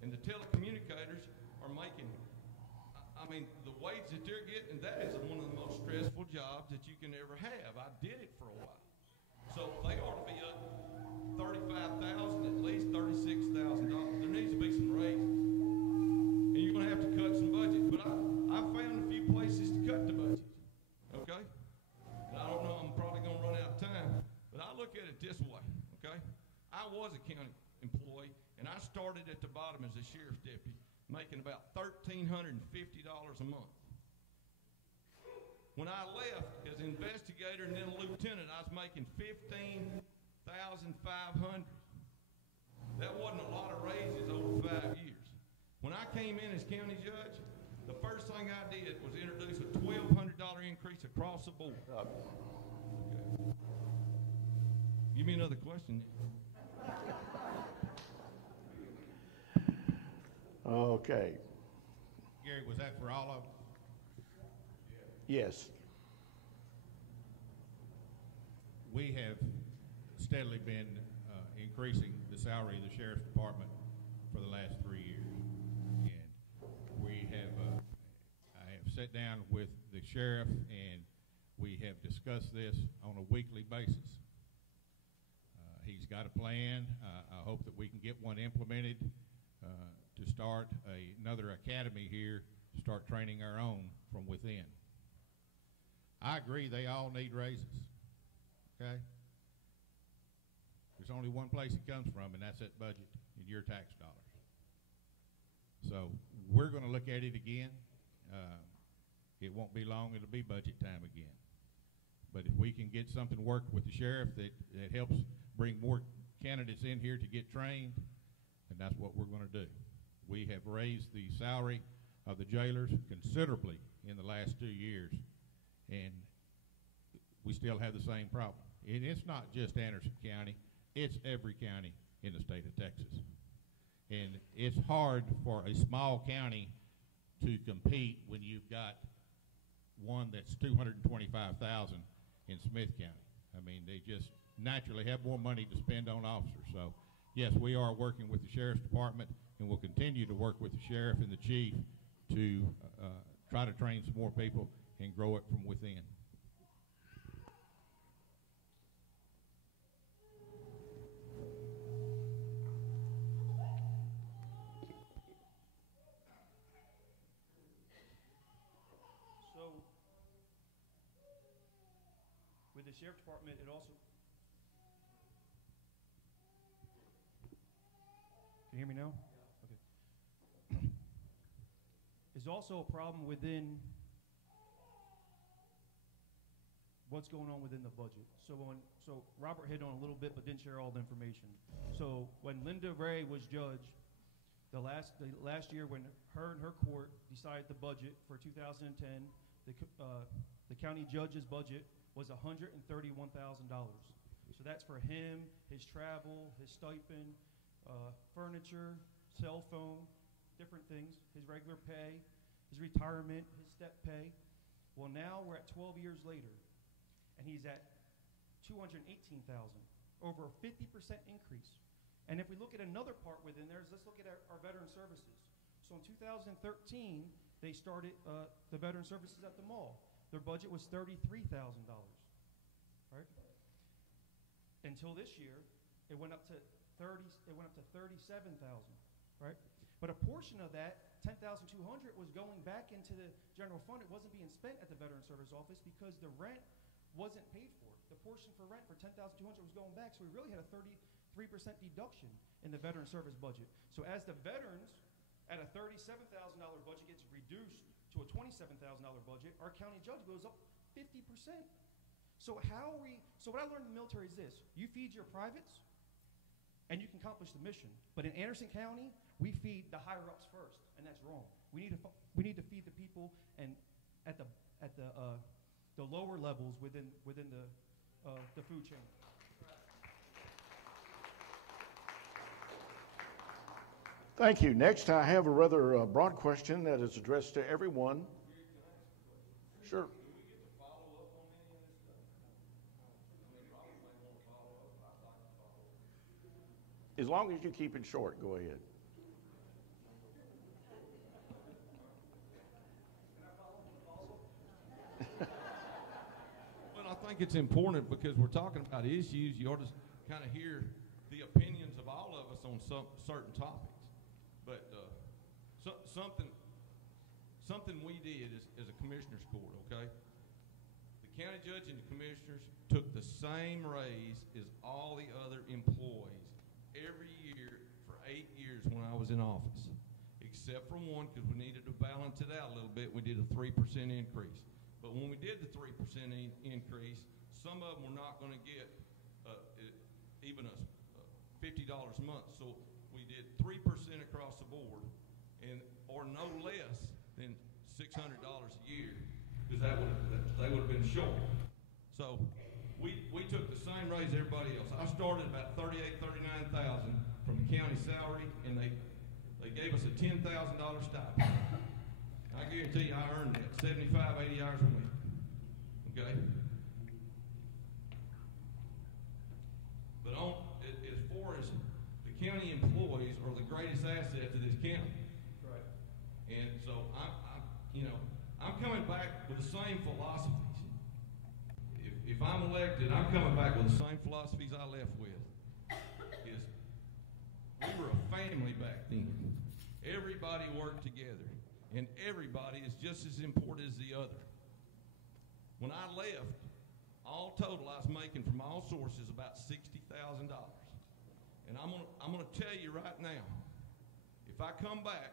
and the telecommunicators are making, I mean, the wage that they're getting, that is one of the most stressful jobs that you can ever have. I did it for a while. So they ought to be up $35,000, at least $36,000. There needs to be some raises. And you're going to have to cut some budgets. But I found a few places to cut the budgets, okay? And I don't know, I'm probably going to run out of time, but I look at it this way, okay? I was a county employee, and I started at the bottom as a sheriff's deputy, making about $1,350 a month. When I left as an investigator and then a lieutenant, I was making $15,500. That wasn't a lot of raises over 5 years. When I came in as county judge, the first thing I did was introduce a $1,200 increase across the board. Okay. Give me another question. Okay. Gary, was that for all of them? Yes. We have steadily been increasing the salary of the sheriff's department for the last 3 years. And we have, I have sat down with the sheriff and we have discussed this on a weekly basis. He's got a plan. I hope that we can get one implemented to start another academy here, to start training our own from within. I agree they all need raises, okay? There's only one place it comes from, and that's that budget in your tax dollars. So we're going to look at it again. It won't be long, it'll be budget time again. But if we can get something worked with the sheriff that helps bring more candidates in here to get trained, then that's what we're going to do. We have raised the salary of the jailers considerably in the last 2 years, and we still have the same problem. And it's not just Anderson County, it's every county in the state of Texas. And it's hard for a small county to compete when you've got one that's $225,000 in Smith County. I mean, they just naturally have more money to spend on officers. So, yes, we are working with the sheriff's department, and we'll continue to work with the sheriff and the chief to try to train some more people and grow it from within. So, with the sheriff's department, it also. Can you hear me now? Okay. There's also a problem within what's going on within the budget. So Robert hit on a little bit, but didn't share all the information. So when Linda Ray was judge, the last year when her and her court decided the budget for 2010, the county judge's budget was $131,000. So that's for him, his travel, his stipend, furniture, cell phone, different things, his regular pay, his retirement, his step pay. Well, now we're at 12 years later, and he's at $218,000, over a 50% increase. And if we look at another part within there, let's look at our veteran services. So in 2013, they started the veteran services at the mall. Their budget was $33,000, right? Until this year, it went up to $37,000, right? But a portion of that, $10,200, was going back into the general fund. It wasn't being spent at the Veteran Service Office because the rent wasn't paid for. The portion for rent for $10,200 was going back, so we really had a 33% deduction in the Veteran Service budget. So as the veterans at a $37,000 budget gets reduced to a $27,000 budget, our county judge goes up 50%. So what I learned in the military is this: you feed your privates, and you can accomplish the mission. But in Anderson County, we feed the higher ups first, and that's wrong. We need to feed the people and at the lower levels within the food chain. Thank you. Next, I have a rather broad question that is addressed to everyone. Sure. As long as you keep it short, go ahead. Well, I think it's important because we're talking about issues. You ought to kind of hear the opinions of all of us on some certain topics. But something we did as a commissioner's court, okay? The county judge and the commissioners took the same raise as all the other employees every year for 8 years when I was in office, except for one, because we needed to balance it out a little bit. We did a 3% increase. But when we did the 3% increase, some of them were not going to get even $50 a month. So we did 3% across the board, or no less than $600 a year, because they would have been short. So we took the same raise as everybody else. I started about $38,000, $39,000 from the county salary, and they gave us a $10,000 stipend. I guarantee you I earned that 75, 80 hours a week. Okay? But as far as the county employees are the greatest asset to this county. Right. And so I'm coming back with the same philosophies. If I'm elected, I'm coming back with the same philosophies I left with. We were a family back then. Everybody worked together, and everybody is just as important as the other. When I left, all total, I was making from all sources about $60,000. And I'm gonna tell you right now, if I come back,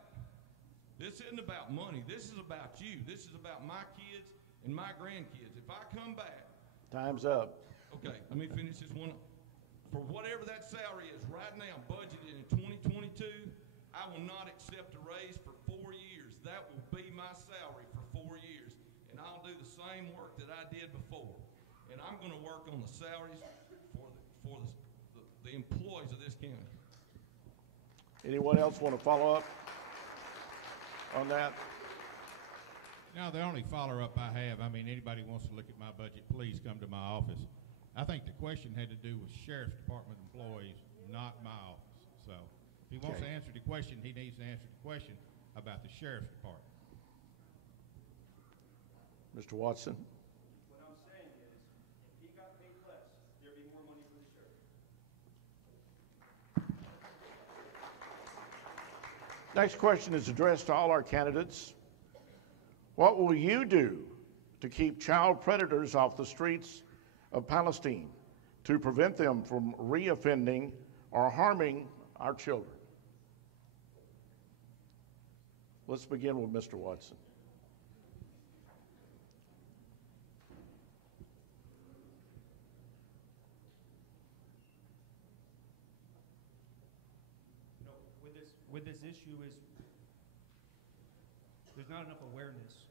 this isn't about money. This is about you. This is about my kids and my grandkids. If I come back, time's up. Okay, let me finish this one. For whatever that salary is right now, budgeted in 2022, I will not accept a raise for 4 years. That will be my salary for 4 years. And I'll do the same work that I did before. And I'm going to work on the salaries for the employees of this county. Anyone else want to follow up on that? Now, the only follow-up I have, anybody wants to look at my budget, please come to my office. I think the question had to do with Sheriff's Department employees, not my office. So if he wants to answer the question, he needs to answer the question about the Sheriff's Department. Mr. Watson? What I'm saying is, if he got paid less, there'd be more money for the sheriff. Next question is addressed to all our candidates. What will you do to keep child predators off the streets of Palestine, to prevent them from reoffending or harming our children? Let's begin with Mr. Watson. With this issue is there's not enough awareness,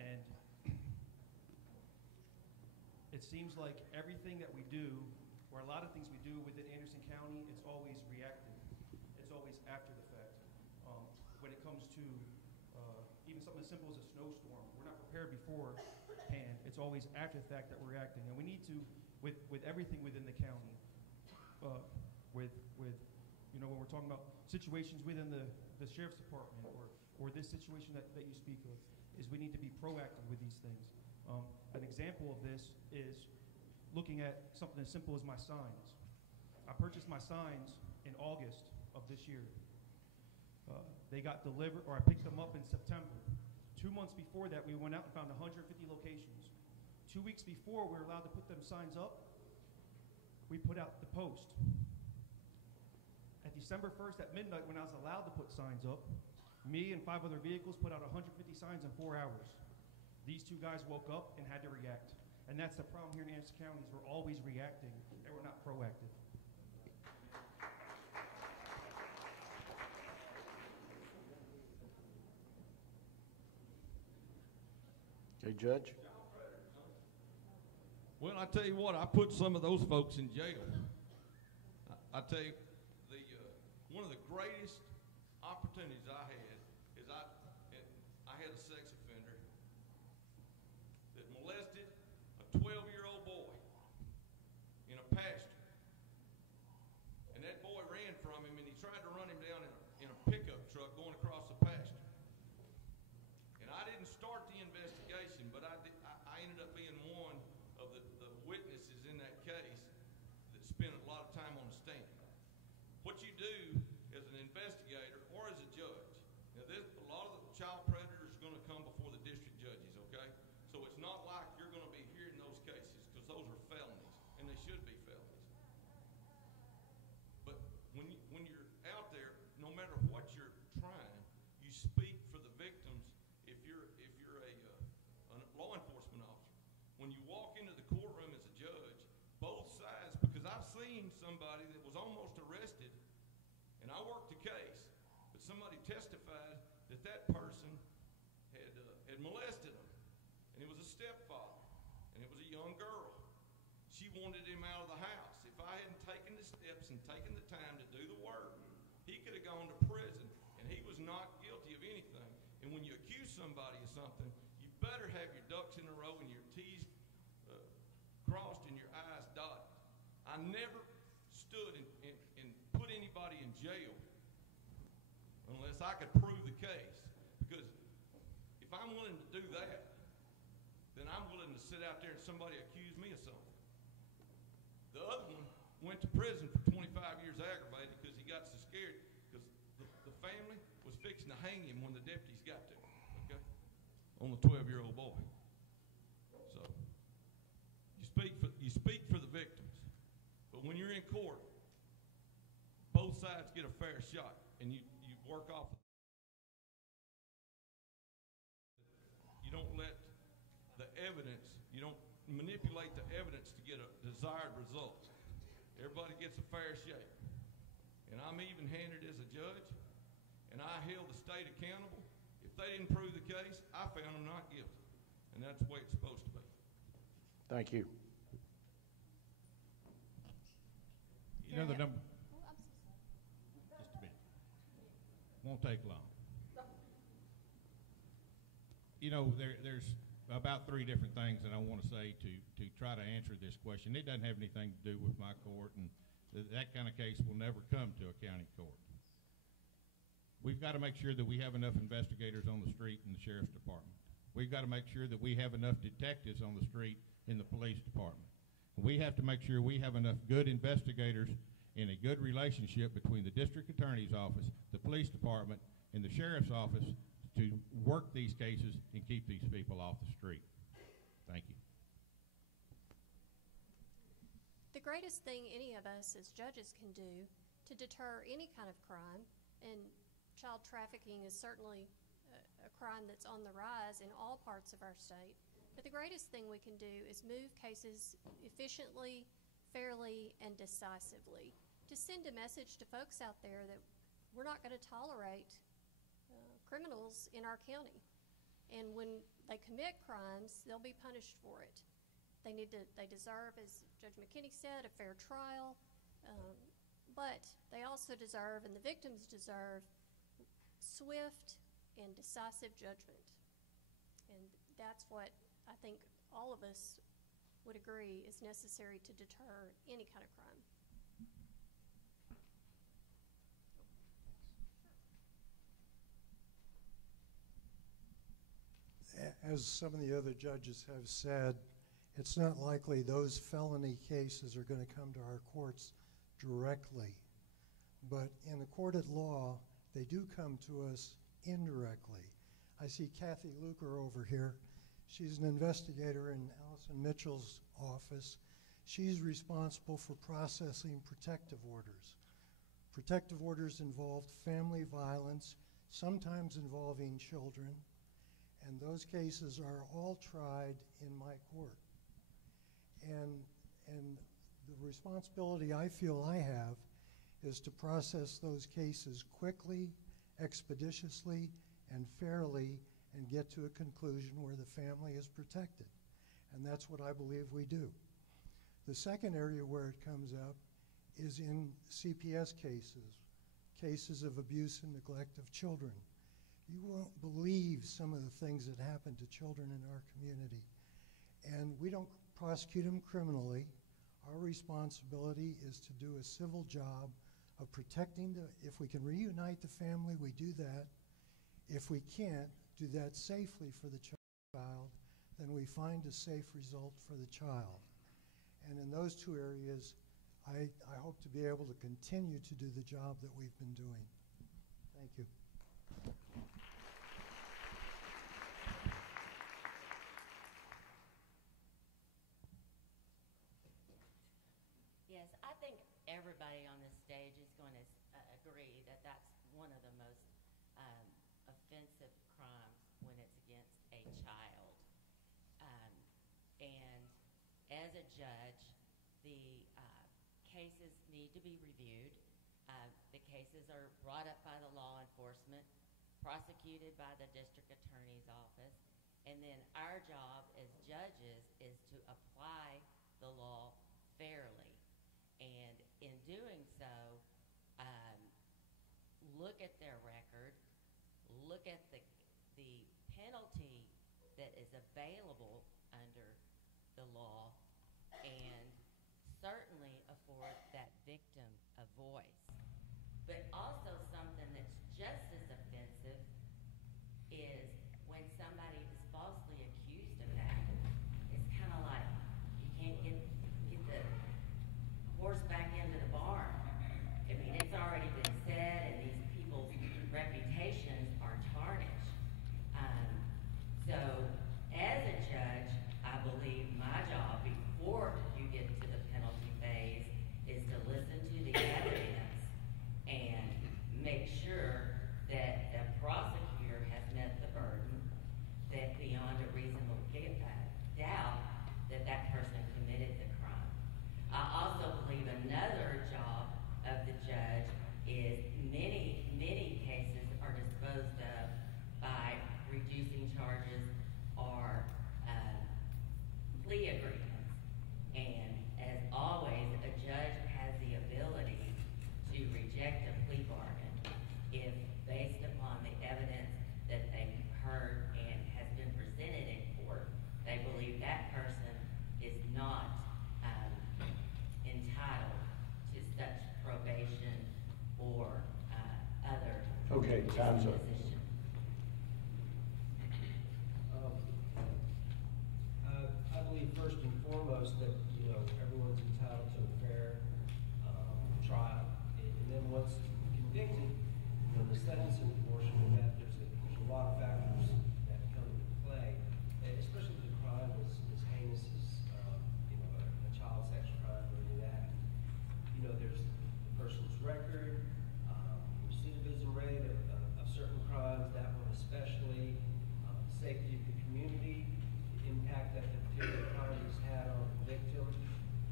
and it seems like everything that we do, or a lot of things we do within Anderson County, it's always reactive. It's always after the fact. When it comes to even something as simple as a snowstorm, we're not prepared beforehand. It's always after the fact that we're reacting, and we need to with everything within the county, with you know, when we're talking about situations within the sheriff's department or this situation that you speak of, is we need to be proactive with these things. An example of this is looking at something as simple as my signs. I purchased my signs in August of this year. They got delivered, or I picked them up in September. 2 months before that, we went out and found 150 locations. 2 weeks before we were allowed to put them signs up, we put out the post. At December 1st at midnight, when I was allowed to put signs up, me and 5 other vehicles put out 150 signs in 4 hours. These 2 guys woke up and had to react. And that's the problem here in Anderson County, is we're always reacting and we're not proactive. Okay, Judge? Well, I tell you what, I put some of those folks in jail. I tell you, one of the greatest opportunities I had is I had a sex offender that molested a 12-year-old boy in a pasture. And that boy ran from him, and he tried to run him down in a pickup truck going across the pasture. And I didn't start the investigation, but I ended up being one of the witnesses in that case that spent a lot of time on the stand. What you do as an investigator or as a judge, now a lot of the child predators are going to come before the district judges, okay? So it's not like you're going to be hearing those cases, because those are felonies, and they should be felonies. But when you're out there, no matter what you're trying, you speak for the victims. If you're a law enforcement officer, when you walk into the courtroom as a judge, both sides, because I've seen somebody that was almost arrested, and I worked the case, but somebody testified that person had molested him, and it was a stepfather, and it was a young girl. She wanted him out of the house. If I hadn't taken the steps and taken the time to do the work, he could have gone to prison, and he was not guilty of anything. And when you accuse somebody of something, you better have your ducks in a row and your T's crossed and your I's dotted. I never stood and put anybody in jail unless I could prove the case. Because if I'm willing to do that, then I'm willing to sit out there and somebody accuse me of something. The other one went to prison for 25 years aggravated because he got so scared because the family was fixing to hang him when the deputies got there, okay, on the 12-year-old boy. So you speak for the victims, but when you're in court, both sides get a fair shot, and you work off. You don't let the evidence, you don't manipulate the evidence to get a desired result. Everybody gets a fair shake. And I'm even-handed as a judge, and I held the state accountable. If they didn't prove the case, I found them not guilty. And that's the way it's supposed to be. Thank you. You know the number. Just a minute. Won't take long. You know, there's about 3 different things that I want to say to try to answer this question. It doesn't have anything to do with my court, and that kind of case will never come to a county court. We've got to make sure that we have enough investigators on the street in the sheriff's department. We've got to make sure that we have enough detectives on the street in the police department. We have to make sure we have enough good investigators and a good relationship between the district attorney's office, the police department, and the sheriff's office to work these cases and keep these people off the street. Thank you. The greatest thing any of us as judges can do to deter any kind of crime, and child trafficking is certainly a crime that's on the rise in all parts of our state, but the greatest thing we can do is move cases efficiently, fairly, and decisively to send a message to folks out there that we're not going to tolerate criminals in our county. And when they commit crimes, they'll be punished for it. They deserve, as Judge McKinney said, a fair trial, but they also deserve, and the victims deserve, swift and decisive judgment. And that's what I think all of us would agree is necessary to deter any kind of crime. As some of the other judges have said, it's not likely those felony cases are going to come to our courts directly. But in the court at law, they do come to us indirectly. I see Kathy Luker over here. She's an investigator in Allison Mitchell's office. She's responsible for processing protective orders. Protective orders involve family violence, sometimes involving children, and those cases are all tried in my court. And the responsibility I feel I have is to process those cases quickly, expeditiously, and fairly, and get to a conclusion where the family is protected. And that's what I believe we do. The second area where it comes up is in CPS cases, cases of abuse and neglect of children. You won't believe some of the things that happen to children in our community. And we don't prosecute them criminally. Our responsibility is to do a civil job of protecting if we can reunite the family, we do that. If we can't do that safely for the child, then we find a safe result for the child. And in those two areas, I hope to be able to continue to do the job that we've been doing. Thank you. Yes, I think everybody on this stage is going to agree that that's one of the most offensive crimes when it's against a child. And as a judge, the cases need to be reviewed. The cases are brought up by the law enforcement, prosecuted by the district attorney's office, and then our job as judges is to apply the law fairly. And in doing so, look at their record, look at the penalty that is available under the law, and certainly afford that victim a voice. But also something that's just as offensive is when somebody is falsely accused of that. It's kind of like you can't get the horse back into the barn. I mean, it's already been said, and these people's reputations are tarnished. So, as a judge, I believe my job before you get to the penalty phase is to listen to the evidence and make sure that the prosecutor has met the burden, that beyond a reasonable doubt that that person committed the crime. I also believe another job of the judge is many cases are disposed of by reducing charges or plea agreements. And as always, a judge has the ability to reject a plea bargain if, based upon the evidence that they've heard and has been presented in court, they believe that person is not entitled to such probation or other Okay, time's up. I disposition. believe first and foremost that, everyone's entitled to a fair trial. And then once convicted, the sentencing portion of that, there's a lot of factors that come into play, especially if the crime is heinous as, a child sex crime or any of that. There's the person's record, recidivism rate of certain crimes, that one especially, safety of the community, the impact that the particular crime has had on the victim,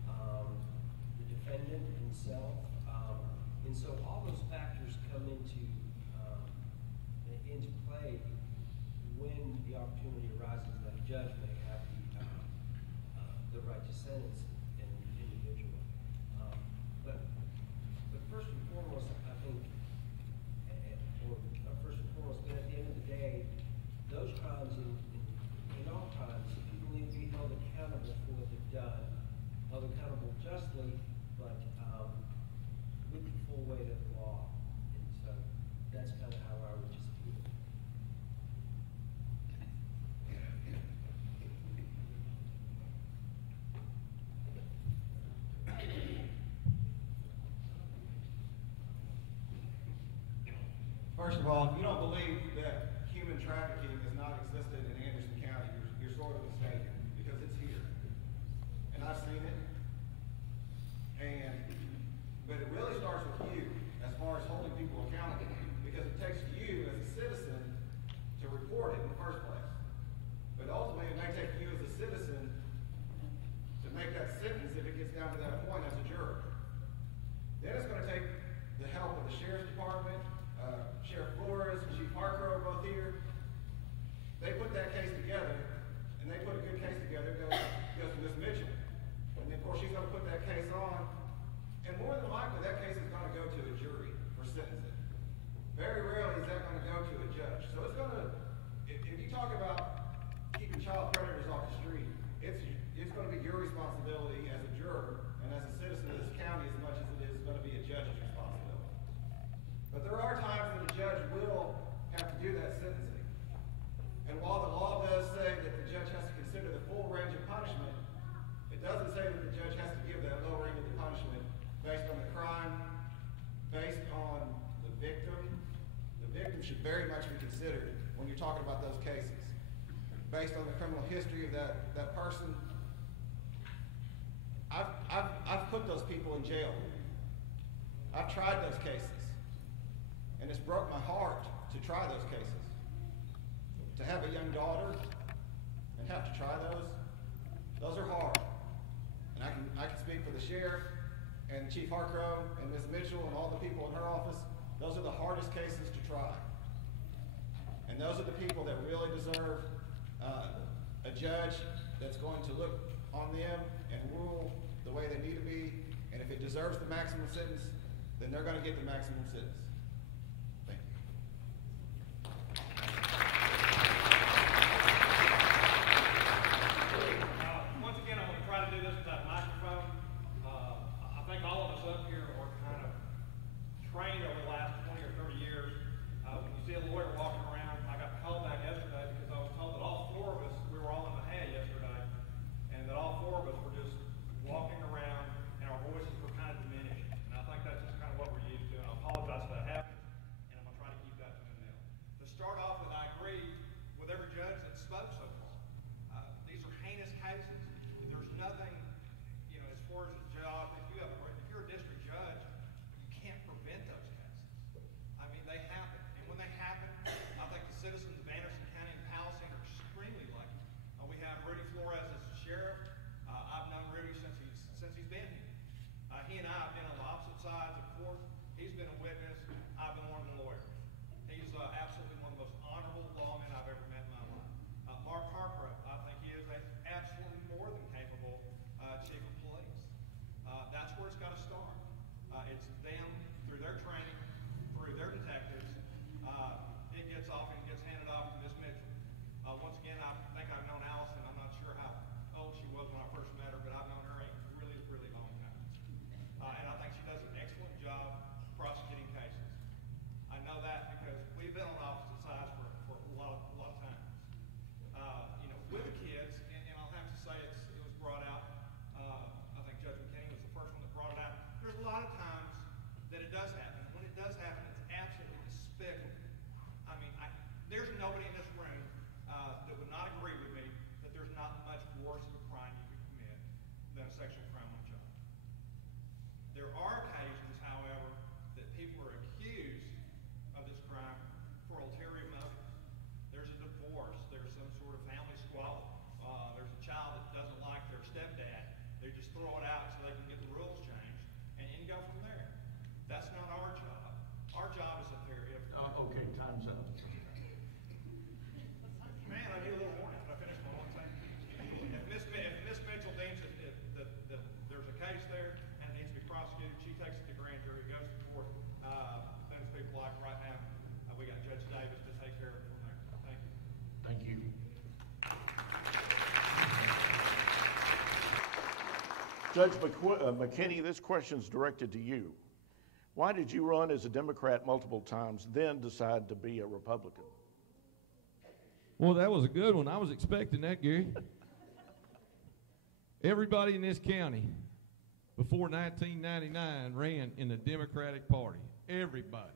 the defendant himself. And so all those factors come into play when the opportunity arises that a judge may have the right to sentence an individual. But first and foremost, I think, first and foremost, but at the end of the day, those crimes in all crimes, people need to be held accountable for what they've done. First of all, if you don't believe that human trafficking is not existent in Anderson County, you're sort of mistaken, because it's here. And I've seen it. But it really starts with you as far as holding people accountable, because it takes you as a citizen to report it in the first place. But ultimately, it may take you as a citizen to make that sentence if it gets down to that point as a juror. Then it's going to take the help of the Sheriff's Department, Sheriff Flores, Chief Harcrow, both here. They put that case together, and they put a good case together. It goes to Ms. Mitchell. And then, of course, she's going to put that case on. And more than likely, that case is going to go to a jury for sentencing. Very rarely is that going to go to a judge. So it's going to, if you talk about keeping child predators off the street, it's going to be your responsibility as a juror and as a citizen of this county as much as it is going to be a judge's responsibility. But there are times that a judge will have to do that sentencing. And while the law does say that the judge has to consider the full range of punishment, it doesn't say that the judge has to give that low range of the punishment based on the crime, based on the victim. The victim should very much be considered when you're talking about those cases. Based on the criminal history of that person. I've put those people in jail. I've tried those cases. And it's broke my heart to try those cases. To have a young daughter and have to try those are hard. And I can speak for the sheriff and Chief Harcrow and Ms. Mitchell and all the people in her office. Those are the hardest cases to try. And those are the people that really deserve a judge that's going to look on them and rule the way they need to be. And if it deserves the maximum sentence, then they're going to get the maximum sentence. Thank you. Once again, I'm going to try to do this without a microphone. I think all of us up here are kind of trained over the last 20 or 30 years. When you see a lawyer walking around, I got called back yesterday because I was told that all four of us, we were all in the hay yesterday, and that all four of us were just walking around and our voices were kind of diminished. And I think that's just kind of what we're used to. And I apologize for that happening, and I'm going to try to keep that to a minimum. To start off with, I agree with every judge that spoke so far. These are heinous cases. There's nothing, as far as a job, if you're a district judge, you can't prevent those cases. I mean, they happen. And when they happen, I think the citizens of Anderson County and Palestine are extremely lucky. We have Rudy Flores as the sheriff. I've known Rudy since he's been here. He and I have been on the opposite sides of court. He's been a witness. I've been one of the lawyers. He's absolutely one of the most honorable lawmen I've ever met in my life. Mark Harcrow, I think he is absolutely more than capable chief of police. That's where it's got to start. It's them, through their training, through their detectives. It gets handed off to Ms. Mitchell. Once again, I think I've known Allison. I'm not sure how old she was when I first met her, but I've known her a really, really long time. And I think she does an excellent job prosecuting cases. I know that because we've been on opposite sides for a lot of times. With the kids, and I'll have to say it was brought out. I think Judge McKinney was the first one that brought it out. There's a lot of times that it does happen. When it does happen, it's absolutely despicable. I mean, there's nobody in this room that would not agree with me that there's not much worse of a crime you could commit than a sexual crime on a child. There are occasions, however, that people are accused of this crime for ulterior motives. There's a divorce. There's some sort of family squabble. There's a child that doesn't like their stepdad. They just throw it out so they can get the rules changed and go from there. That's not our job. Our job is up there. Okay, time's up. Man, I need a little warning. I finished my one thing. If Miss Mitchell deems that there's a case there and it needs to be prosecuted, she takes it to grand jury, goes to court. Things people like right now, we got Judge Davis to take care of it from there. Thank you. Thank you. Judge McKinney, this question's directed to you. Why did you run as a Democrat multiple times, then decide to be a Republican? Well, that was a good one. I was expecting that, Gary. Everybody in this county before 1999 ran in the Democratic Party. Everybody.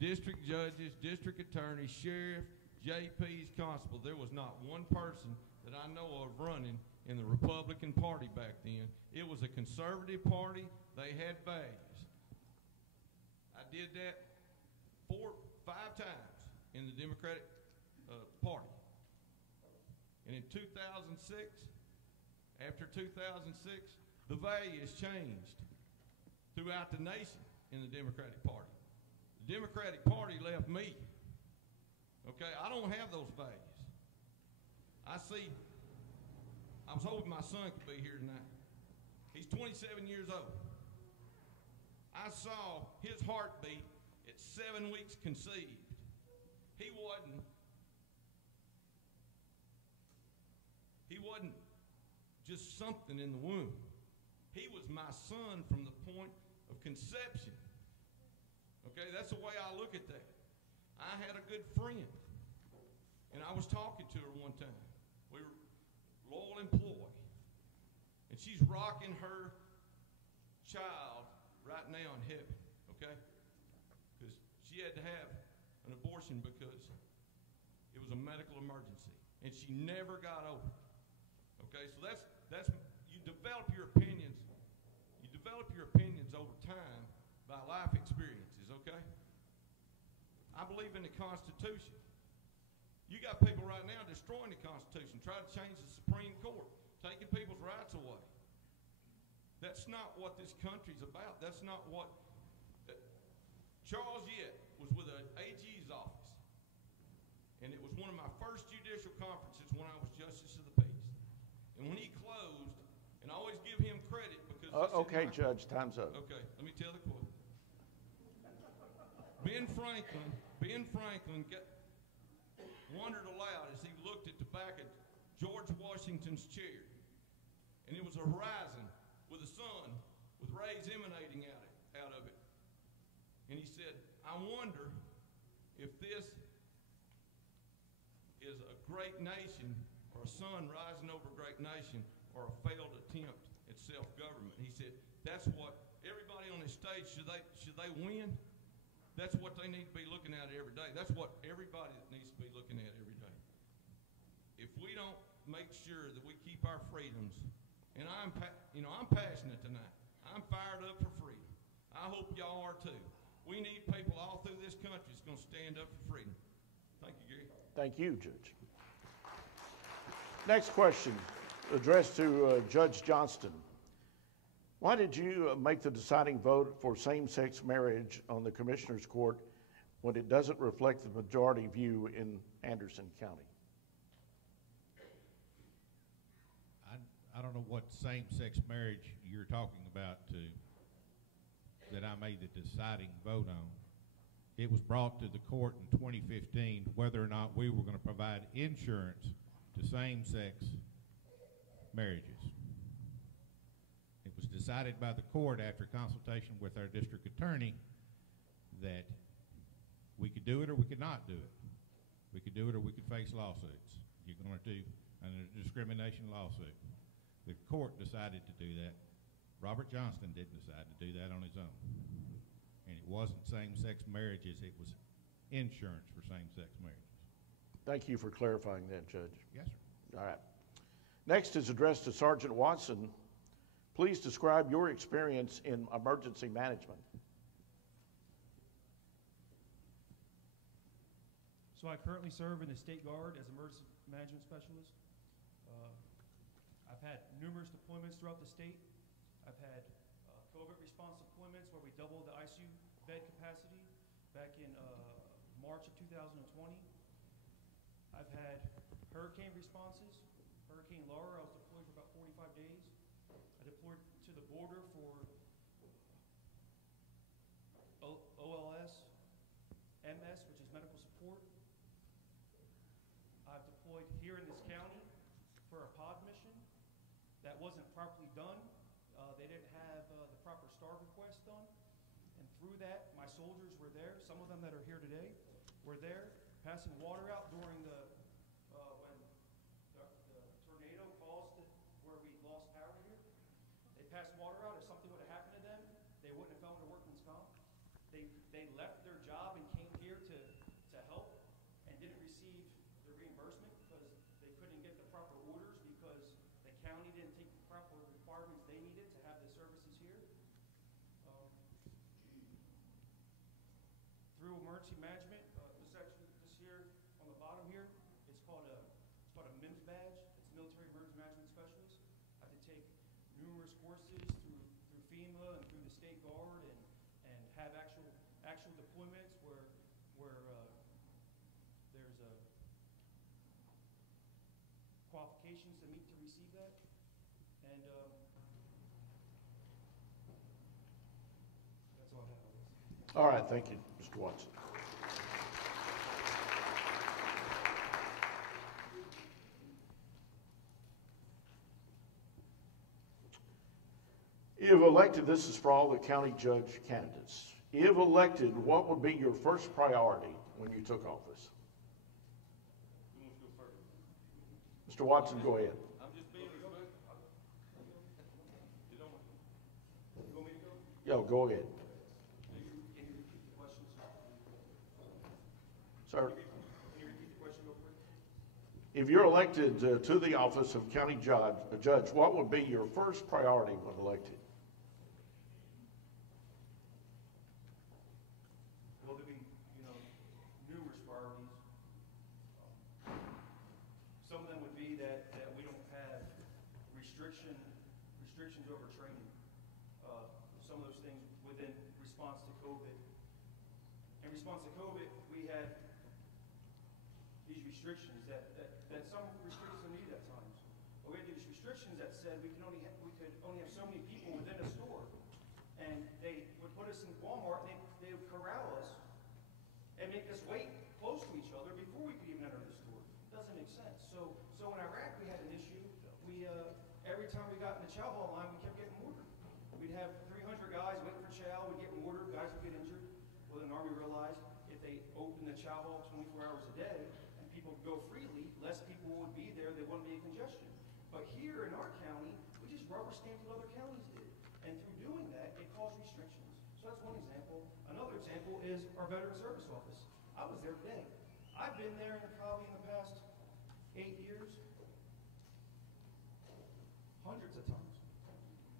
district judges, district attorneys, sheriff, JPs, constable. There was not one person that I know of running in the Republican Party back then. It was a conservative party. They had values. I did that 4 or 5 times in the Democratic Party. And in 2006, after 2006, the values changed throughout the nation in the Democratic Party. The Democratic Party left me. Okay, I don't have those values. I was hoping my son could be here tonight. He's 27 years old. I saw his heartbeat at 7 weeks conceived. He wasn't just something in the womb. He was my son from the point of conception. Okay, that's the way I look at that. I had a good friend, and I was talking to her one time. We were loyal employee, and she's rocking her child right now in heaven, okay? Because she had to have an abortion because it was a medical emergency, and she never got over it. Okay, so that's you develop your opinions. You develop your opinions over time by life experiences. Okay. I believe in the Constitution. You got people right now destroying the Constitution, trying to change the Supreme Court, taking people's rights away. That's not what this country's about. That's not what Charles Yett was with the AG's office, and it was one of my first judicial conferences when I was Justice of the Peace. And when he closed, and I always give him credit because okay, Judge, time's up. Okay, let me tell the quote. Ben Franklin wondered aloud as he looked at the back of George Washington's chair, and it was a horizon with a sun with rays emanating out of it. And he said, I wonder if this is a great nation or a sun rising over a great nation or a failed attempt at self-government. He said, that's what everybody on this stage, should they win? That's what they need to be looking at every day. That's what everybody needs to be looking at every day. If we don't make sure that we keep our freedoms, and I'm passionate tonight. I'm fired up for freedom. I hope y'all are too. We need people all through this country that's going to stand up for freedom. Thank you, Gary. Thank you, Judge. Next question, addressed to Judge Johnston. Why did you make the deciding vote for same-sex marriage on the Commissioner's Court when it doesn't reflect the majority view in Anderson County? I don't know what same-sex marriage you're talking about that I made the deciding vote on. It was brought to the court in 2015 whether or not we were going to provide insurance to same-sex marriages. It was decided by the court after consultation with our district attorney that we could do it or we could not do it. We could do it or we could face lawsuits. You're going to do a discrimination lawsuit. The court decided to do that. Robert Johnston didn't decide to do that on his own. And it wasn't same-sex marriages, it was insurance for same-sex marriages. Thank you for clarifying that, Judge. Yes, sir. All right. Next is addressed to Sergeant Watson. Please describe your experience in emergency management. So I currently serve in the State Guard as emergency management specialist. I've had numerous deployments throughout the state. I've had COVID response deployments where we doubled the ICU bed capacity back in March of 2020. I've had hurricane responses. Hurricane Laura, I was deployed for about 45 days. I deployed to the border for OLS, MS, which is medical support. I've deployed here in this county for a pod mission that wasn't properly done. They didn't have the proper STAR request done. And through that, my soldiers were there. Some of them that are here today were there passing water out during when the tornado caused where we lost power here. They passed water out. If something would have happened to them, they wouldn't have fell under workman's comp. They left their job and came emergency management. This here on the bottom here, it's called a MIMS badge. It's Military Emergency Management Specialist. I had to take numerous courses through FEMA and through the State Guard, and have actual deployments where there's qualifications to meet to receive that. And that's all I have. All right, thank you, Mr. Watson. If elected, this is for all the county judge candidates. If elected, what would be your first priority when you took office? Who wants to go first? Mr. Watson, go ahead. I'm just being respectful. You want me to go? Yo, go ahead. Can you repeat the question, Sir, Can you repeat the question real quick? if you're elected to the office of county judge, what would be your first priority when elected? Well, there'd be, numerous priorities. Some of them would be that we don't have restrictions over training. Some of those things within response to COVID. In response to COVID, we had these restrictions that some restrictions are needed at times. But we had these restrictions that said we could only have so many people within a store, and they would put us in Walmart and they would corral us and make us wait close to each other before we could even enter the store. It doesn't make sense. So in Iraq we had an issue. We every time we got in the chow hall line, we kept getting mortared. We'd have 300 guys waiting for chow. We'd get mortared. Guys would get injured. Well, then the Army realized if they opened the chow hall 24 hours a day and people could go freely, less people would be there. There wouldn't be a congestion. But here in our county, we just rubber stamped what other counties did. And through doing that, it caused restrictions. So that's one example. Another example is our Veteran Service Office. I was there today. I've been there probably in the past 8 years, hundreds of times.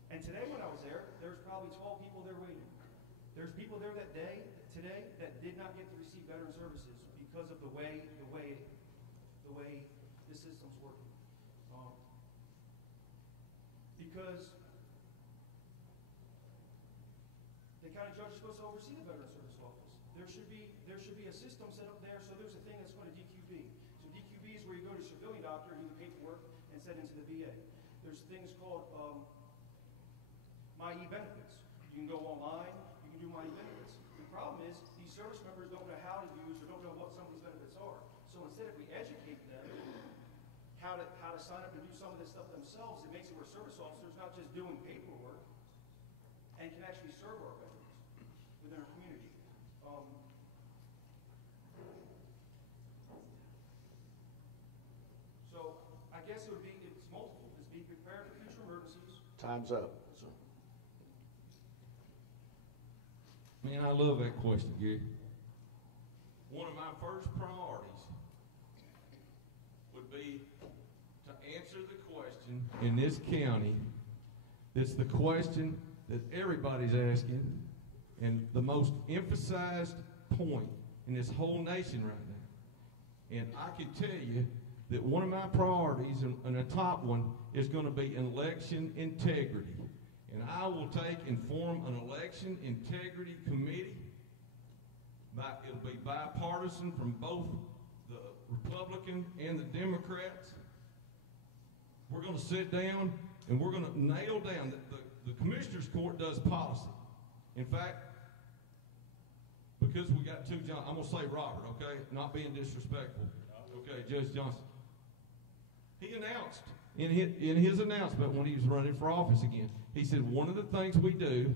And today when I was there was probably 12 people there waiting. There's people there today that did not get to receive veteran services because of the way the system's working. Because the county judge is supposed to oversee the Veteran Service Office. There should be a system set up there. So there's a thing that's called a DQB. So DQB is where you go to a civilian doctor, do the paperwork, and send into the VA. There's things called My E-Benefits. You can go online, you can do My E-Benefits. The problem is these service members don't know how to use or don't know what some of these benefits are. So instead, if we educate them how to sign up and do some of this stuff themselves, it makes it where service officers not just doing paperwork and can actually serve our veterans within our community. So I guess it's multiple. It's be prepared for future emergencies. Time's up. Man, I love that question, Gary. One of my first priorities would be to answer the question in this county that's the question that everybody's asking and the most emphasized point in this whole nation right now. And I can tell you that one of my priorities, and the top one, is going to be election integrity. And I will take and form an election integrity committee. It'll be bipartisan from both the Republican and the Democrats. We're going to sit down and we're going to nail down that the Commissioner's Court does policy. In fact, because we got two John, I'm going to say Robert, okay? Not being disrespectful. Okay, Judge Johnston. He announced in his announcement when he was running for office again, he said one of the things we do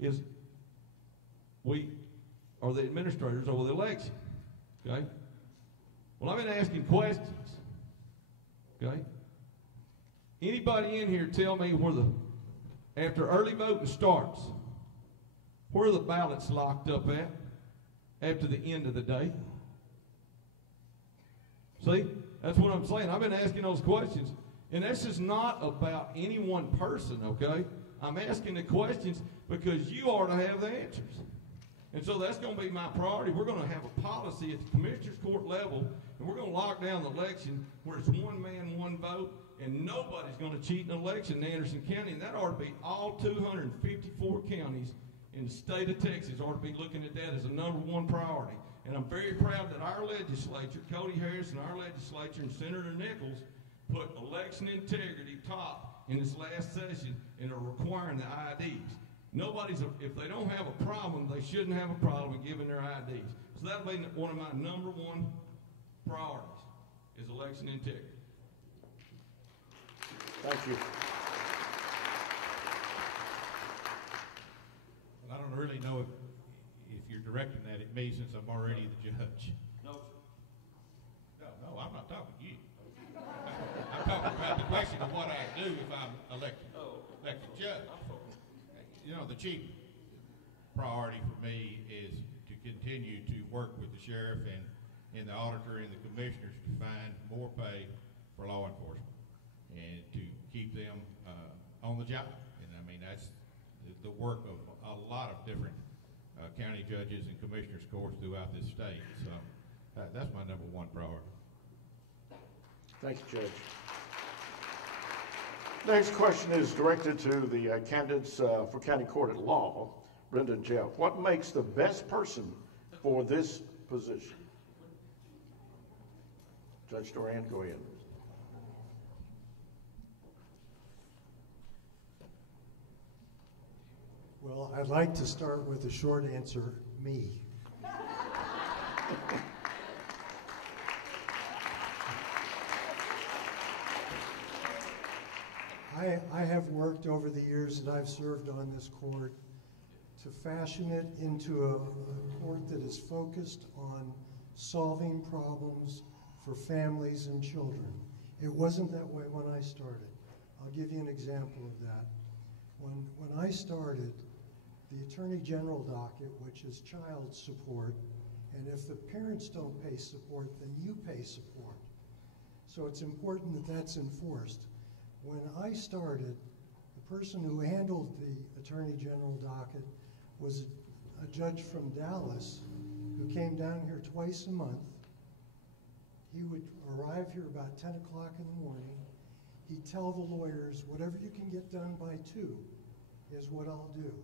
is we are the administrators over the election. Okay? Well, I've been asking questions. Okay? Anybody in here tell me after early voting starts, where are the ballots locked up at after the end of the day? See? That's what I'm saying. I've been asking those questions. And this is not about any one person, okay? I'm asking the questions because you ought to have the answers. And so that's going to be my priority. We're going to have a policy at the Commissioner's Court level, and we're going to lock down the election where it's one man, one vote, and nobody's going to cheat an election in Anderson County. And that ought to be all 254 counties in the state of Texas ought to be looking at that as a #1 priority. And I'm very proud that our legislature, Cody Harris and our legislature and Senator Nichols, put election integrity top in this last session and are requiring the IDs. If they don't have a problem, they shouldn't have a problem in giving their IDs. So that'll be one of my #1 priorities is election integrity. Thank you. Well, I don't really know if you're directing that at me since I'm already the judge. No. No, I'm not talking to you. I'm talking about the question of what I do if I'm elected judge. You know, the chief priority for me is to continue to work with the sheriff and the auditor and the commissioners to find more pay for law enforcement and to keep them on the job. And I mean, that's the work of a lot of different county judges and commissioners courts throughout this state. So that's my #1 priority. Thank you, Judge. Next question is directed to the candidates for county court at law, Brenda and Jeff. What makes the best person for this position? Judge Duran, go ahead. Well, I'd like to start with a short answer, me. I have worked over the years that I've served on this court to fashion it into a court that is focused on solving problems for families and children. It wasn't that way when I started. I'll give you an example of that. When I started, the Attorney General docket, which is child support, and if the parents don't pay support, then you pay support. So it's important that that's enforced. When I started, the person who handled the Attorney General docket was a judge from Dallas who came down here twice a month. He would arrive here about 10 o'clock in the morning. He'd tell the lawyers, whatever you can get done by 2 is what I'll do.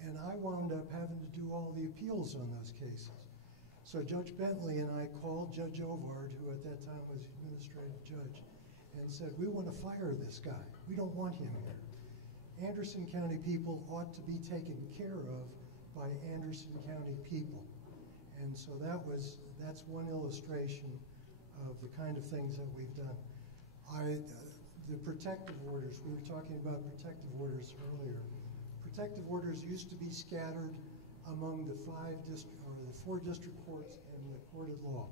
And I wound up having to do all the appeals on those cases. So Judge Bentley and I called Judge Ovard, who at that time was the administrative judge, and said, we want to fire this guy. We don't want him here. Anderson County people ought to be taken care of by Anderson County people. And so that's one illustration of the kind of things that we've done. The protective orders, we were talking about protective orders earlier. Protective orders used to be scattered among the 4 district courts and the court of law.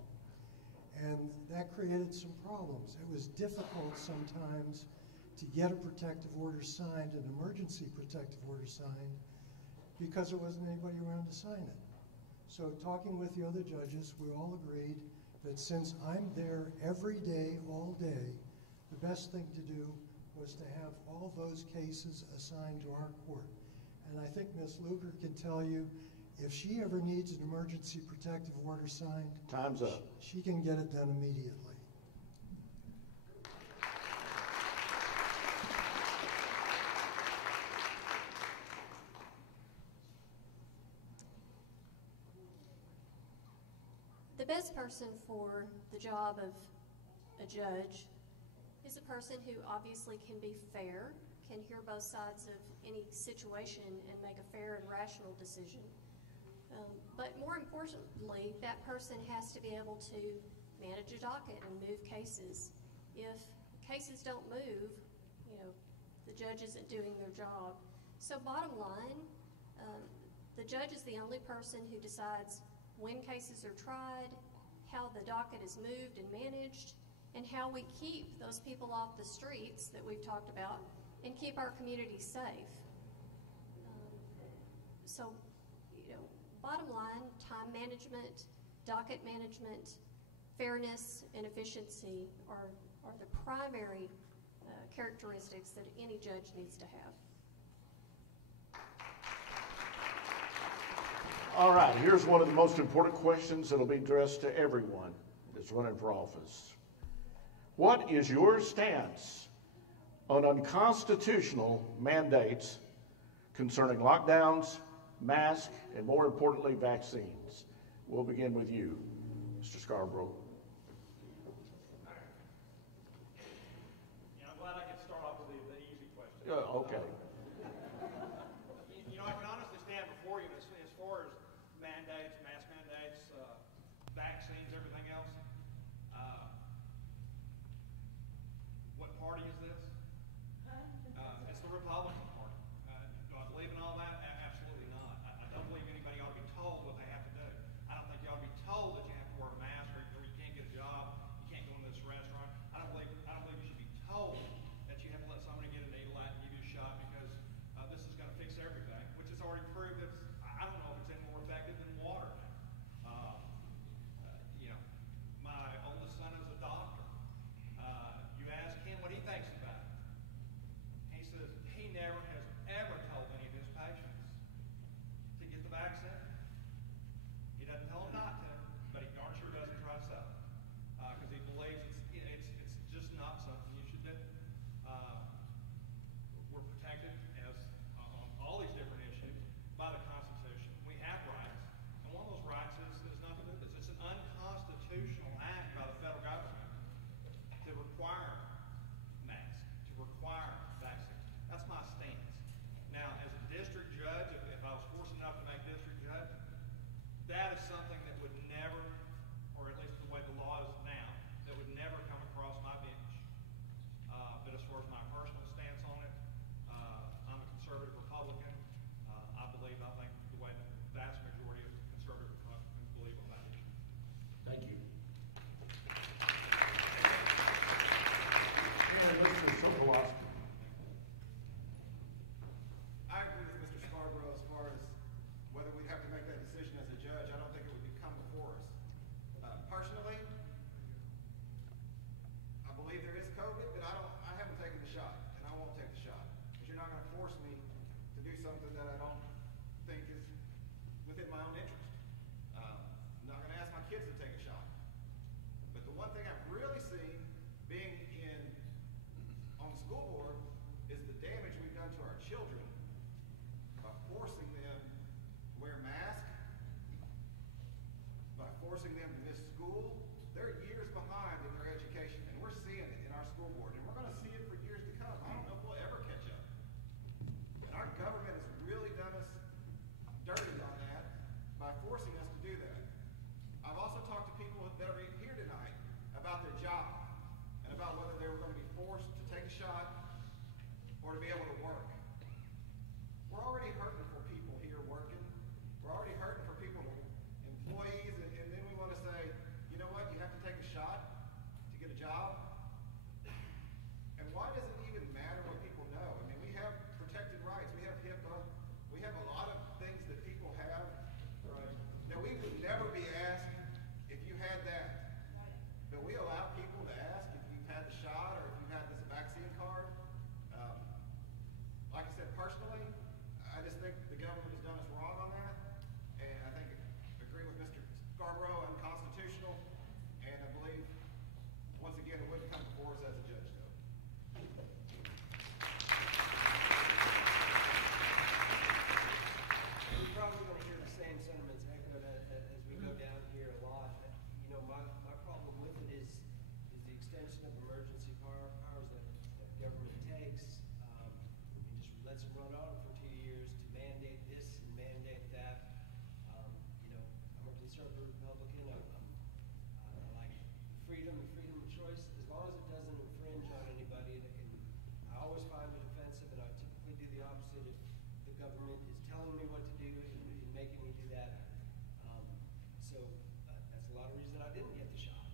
And that created some problems. It was difficult sometimes to get a protective order signed, an emergency protective order signed, because there wasn't anybody around to sign it. So talking with the other judges, we all agreed that since I'm there every day, all day, the best thing to do was to have all those cases assigned to our court. And I think Ms. Luger can tell you, if she ever needs an emergency protective order signed, time's up. She can get it done immediately. The best person for the job of a judge is a person who obviously can be fair, can hear both sides of any situation and make a fair and rational decision. But more importantly, that person has to be able to manage a docket and move cases. If cases don't move, the judge isn't doing their job. So bottom line, the judge is the only person who decides when cases are tried, how the docket is moved and managed, and how we keep those people off the streets that we've talked about and keep our community safe. So, bottom line, time management, docket management, fairness, and efficiency are the primary characteristics that any judge needs to have. All right, here's one of the most important questions that will be addressed to everyone that's running for office. What is your stance on unconstitutional mandates concerning lockdowns, masks, and more importantly, vaccines? We'll begin with you, Mr. Scarborough. Yeah, I'm glad I could start off with the easy question. Okay. You know, I can honestly stand before you as far as mandates, mask mandates, vaccines, everything else. What party is this? It's the Republican Party. Do I believe in all that? Absolutely not. I don't believe anybody ought to be told what they have to do. I don't think you ought to be told that you have to wear a mask or you can't get a job, you can't go into this restaurant. I don't believe you should be told that you have to let somebody get a needle out and give you a shot because this is going to fix everything, which is already proved that I don't know if it's any more effective than water now. You know, my oldest son is a doctor. You ask him what he thinks about it. He says he never has ever told any of his patients to get the vaccine. He doesn't tell them not to, but he darn sure doesn't try to sell it because he believes it's just not something you should do. We're protected as on all these different issues by the Constitution. We have rights, and one of those rights is not to do this. It's an unconstitutional act by the federal government to require masks, to require vaccines. That's my stance. Now, as a district judge, if I was forced enough to make district judge, that is something that would never, or at least the way the law is now, that would never come across my bench. But as far as my personal stance on it, I'm a conservative Republican. I think the way the vast majority of conservative Republicans believe on that issue. Thank you. And Mr. Sokolowski. I agree with Mr. Scarborough as far as whether we have to make that decision as a judge. I don't think it would come before us. Personally, I believe there is COVID, but I haven't taken the shot, and I won't take the shot. Because you're not going to force me to do something that I don't think is within my own interest. I'm not going to ask my kids to take a shot. But the one thing I've really seen being on the school board is the damage we've done to our children by forcing them to wear masks, by forcing them to miss school. They're years behind in their education, and we're seeing it in our school board, and we're going to see it for years to come. I don't know if we'll ever catch up. And our government has really done us dirty on that by forcing us to do that. I've also talked to people that are here tonight about their job and about whether they were going to be forced to take a shot or to be able to work. We're already hurting for people here working. We're already hurting for people, employees, and then we want to say, you know what, you have to take a shot to get a job. And why does it even matter what people know? I mean, we have protected rights. We have HIPAA. We have a lot of things that people have. Right. Now, we would never be asked if you had that. But we allow people to ask if you've had the shot or if you've had this vaccine card. Like I said, personally, I just think the government has done us wrong on that. And I think I agree with Mr. Scarborough, unconstitutional. And I believe, once again, it wouldn't come before us as a judge, though. We're probably going to hear the same sentiments echoed as we go down here a lot. You know, my problem with it is the extension of emergency powers that government takes. It just lets them run on for 2 years to mandate this and mandate that. You know, I'm a conservative Republican. I like freedom and freedom of choice as long as it doesn't infringe on anybody. And I always find it offensive, and I typically do the opposite if the government is telling me what to do and making me do that. So that's a lot of reason I didn't get the shot.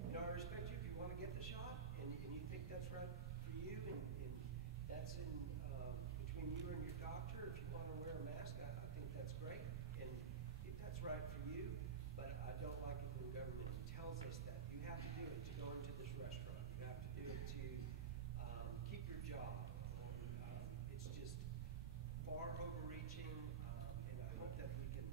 You know, I respect you if you want to get the shot and you think that's right for you, and that's in between you and your doctor. If you want to wear a mask, I think that's great, and if that's right for you. But I don't like it when government tells us that you have to do it to go into this restaurant. You have to do it to keep your job. It's just far overreaching, and I hope that we can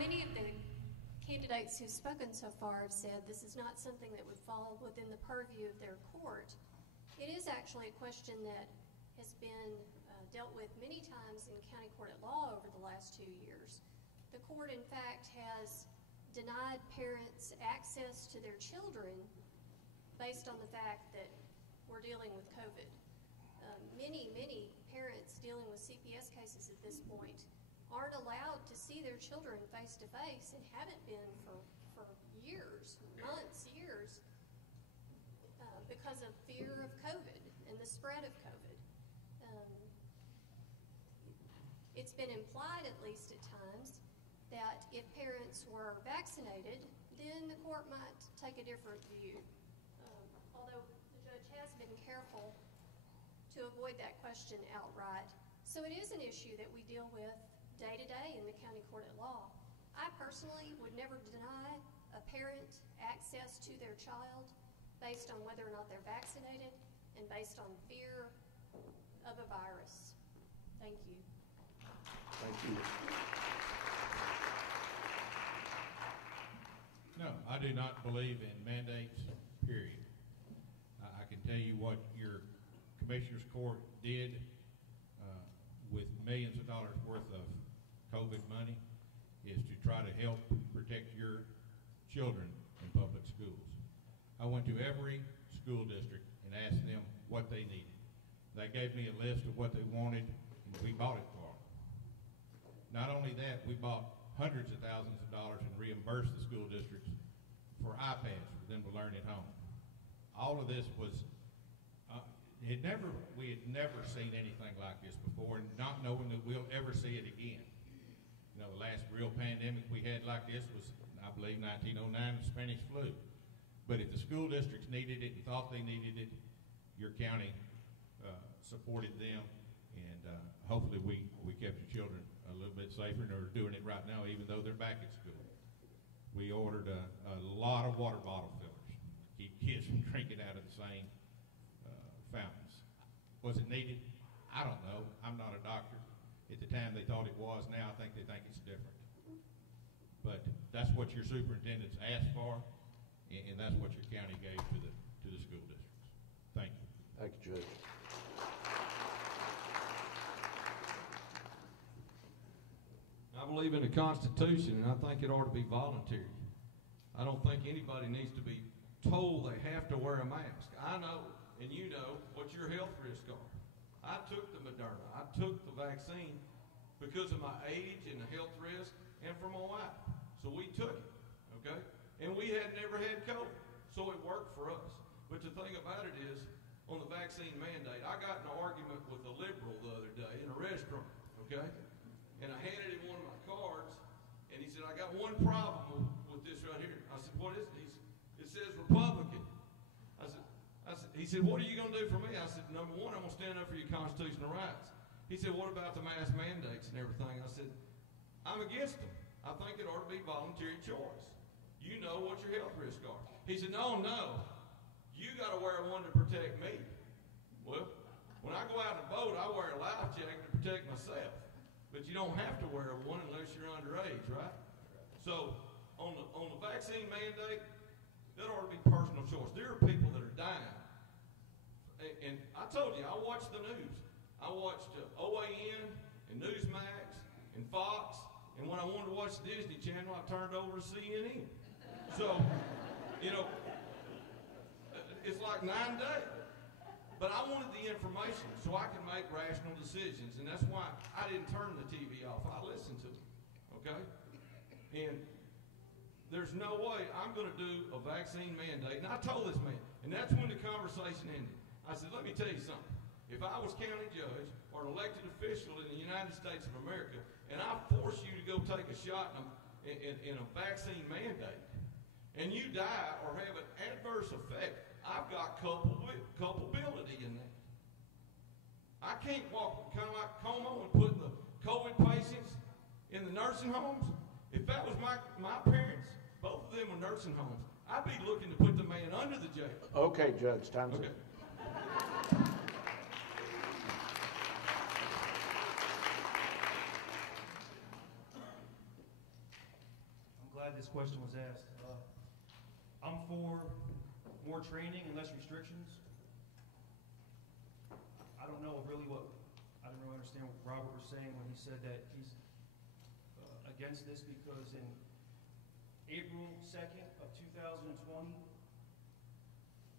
many of the candidates who've spoken so far have said this is not something that would fall within the purview of their court. It is actually a question that has been dealt with many times in county court at law over the last 2 years. The court, in fact, has denied parents access to their children based on the fact that we're dealing with COVID. Many parents dealing with CPS cases at this point aren't allowed to see their children face to face and haven't been for years, months, years, because of fear of COVID and the spread of COVID. It's been implied, at least at times, that if parents were vaccinated, then the court might take a different view. Although the judge has been careful to avoid that question outright. So it is an issue that we deal with day to day in the county court at law. I personally would never deny a parent access to their child based on whether or not they're vaccinated and based on fear of a virus. Thank you. Thank you. No, I do not believe in mandates, period. I can tell you what your Commissioner's Court did with millions of dollars worth of COVID money is to try to help protect your children in public schools. I went to every school district and asked them what they needed. They gave me a list of what they wanted, and we bought it for them. Not only that, we bought hundreds of thousands of dollars and reimbursed the school districts for iPads for them to learn at home. All of this was, we had never seen anything like this before, and not knowing that we'll ever see it again. You know, the last real pandemic we had like this was, I believe, 1909, the Spanish flu. But if the school districts needed it and thought they needed it, your county supported them, and hopefully we kept your children a little bit safer, and are doing it right now, even though they're back at school. We ordered a lot of water bottle fillers to keep kids from drinking out of the same fountains. Was it needed? I don't know. I'm not a doctor. At the time they thought it was. Now I think they think it's different. But that's what your superintendents asked for, and that's what your county gave to the school districts. Thank you. Thank you, Judge. I believe in the Constitution, and I think it ought to be voluntary. I don't think anybody needs to be told they have to wear a mask. I know, and you know, what your health risks are. I took the Moderna. I took the vaccine because of my age and the health risk, and for my wife. So we took it, okay? And we had never had COVID, so it worked for us. But the thing about it is, on the vaccine mandate, I got in an argument with a liberal the other day in a restaurant, okay? And I handed him one of my cards, and he said, I got one problem with this right here. I said, what is it? It says Republican. He said, what are you going to do for me? I said, number one, I'm going to stand up for your constitutional rights. He said, what about the mask mandates and everything? I said, I'm against them. I think it ought to be voluntary choice. You know what your health risks are. He said, no, you got to wear one to protect me. Well, when I go out and vote, I wear a life jacket to protect myself. But you don't have to wear one unless you're underage, right? So on the vaccine mandate, that ought to be personal choice. There are people that are dying. And I told you, I watched the news. I watched OAN and Newsmax and Fox. And when I wanted to watch the Disney Channel, I turned over to CNN. So, you know, it's like 9 days. But I wanted the information so I could make rational decisions, and that's why I didn't turn the TV off. I listened to it, okay? And there's no way I'm going to do a vaccine mandate. And I told this man, and that's when the conversation ended. I said, let me tell you something. If I was county judge or an elected official in the United States of America, and I force you to go take a shot in a vaccine mandate, and you die or have an adverse effect, I've got culpability in that. I can't walk kind of like Como and put the COVID patients in the nursing homes. If that was my parents, both of them were nursing homes, I'd be looking to put the man under the jail. Okay, Judge, time's up. Okay. glad this question was asked. I'm for more training and less restrictions. I don't know really I didn't really understand what Robert was saying when he said that he's against this, because in April 2nd of 2020,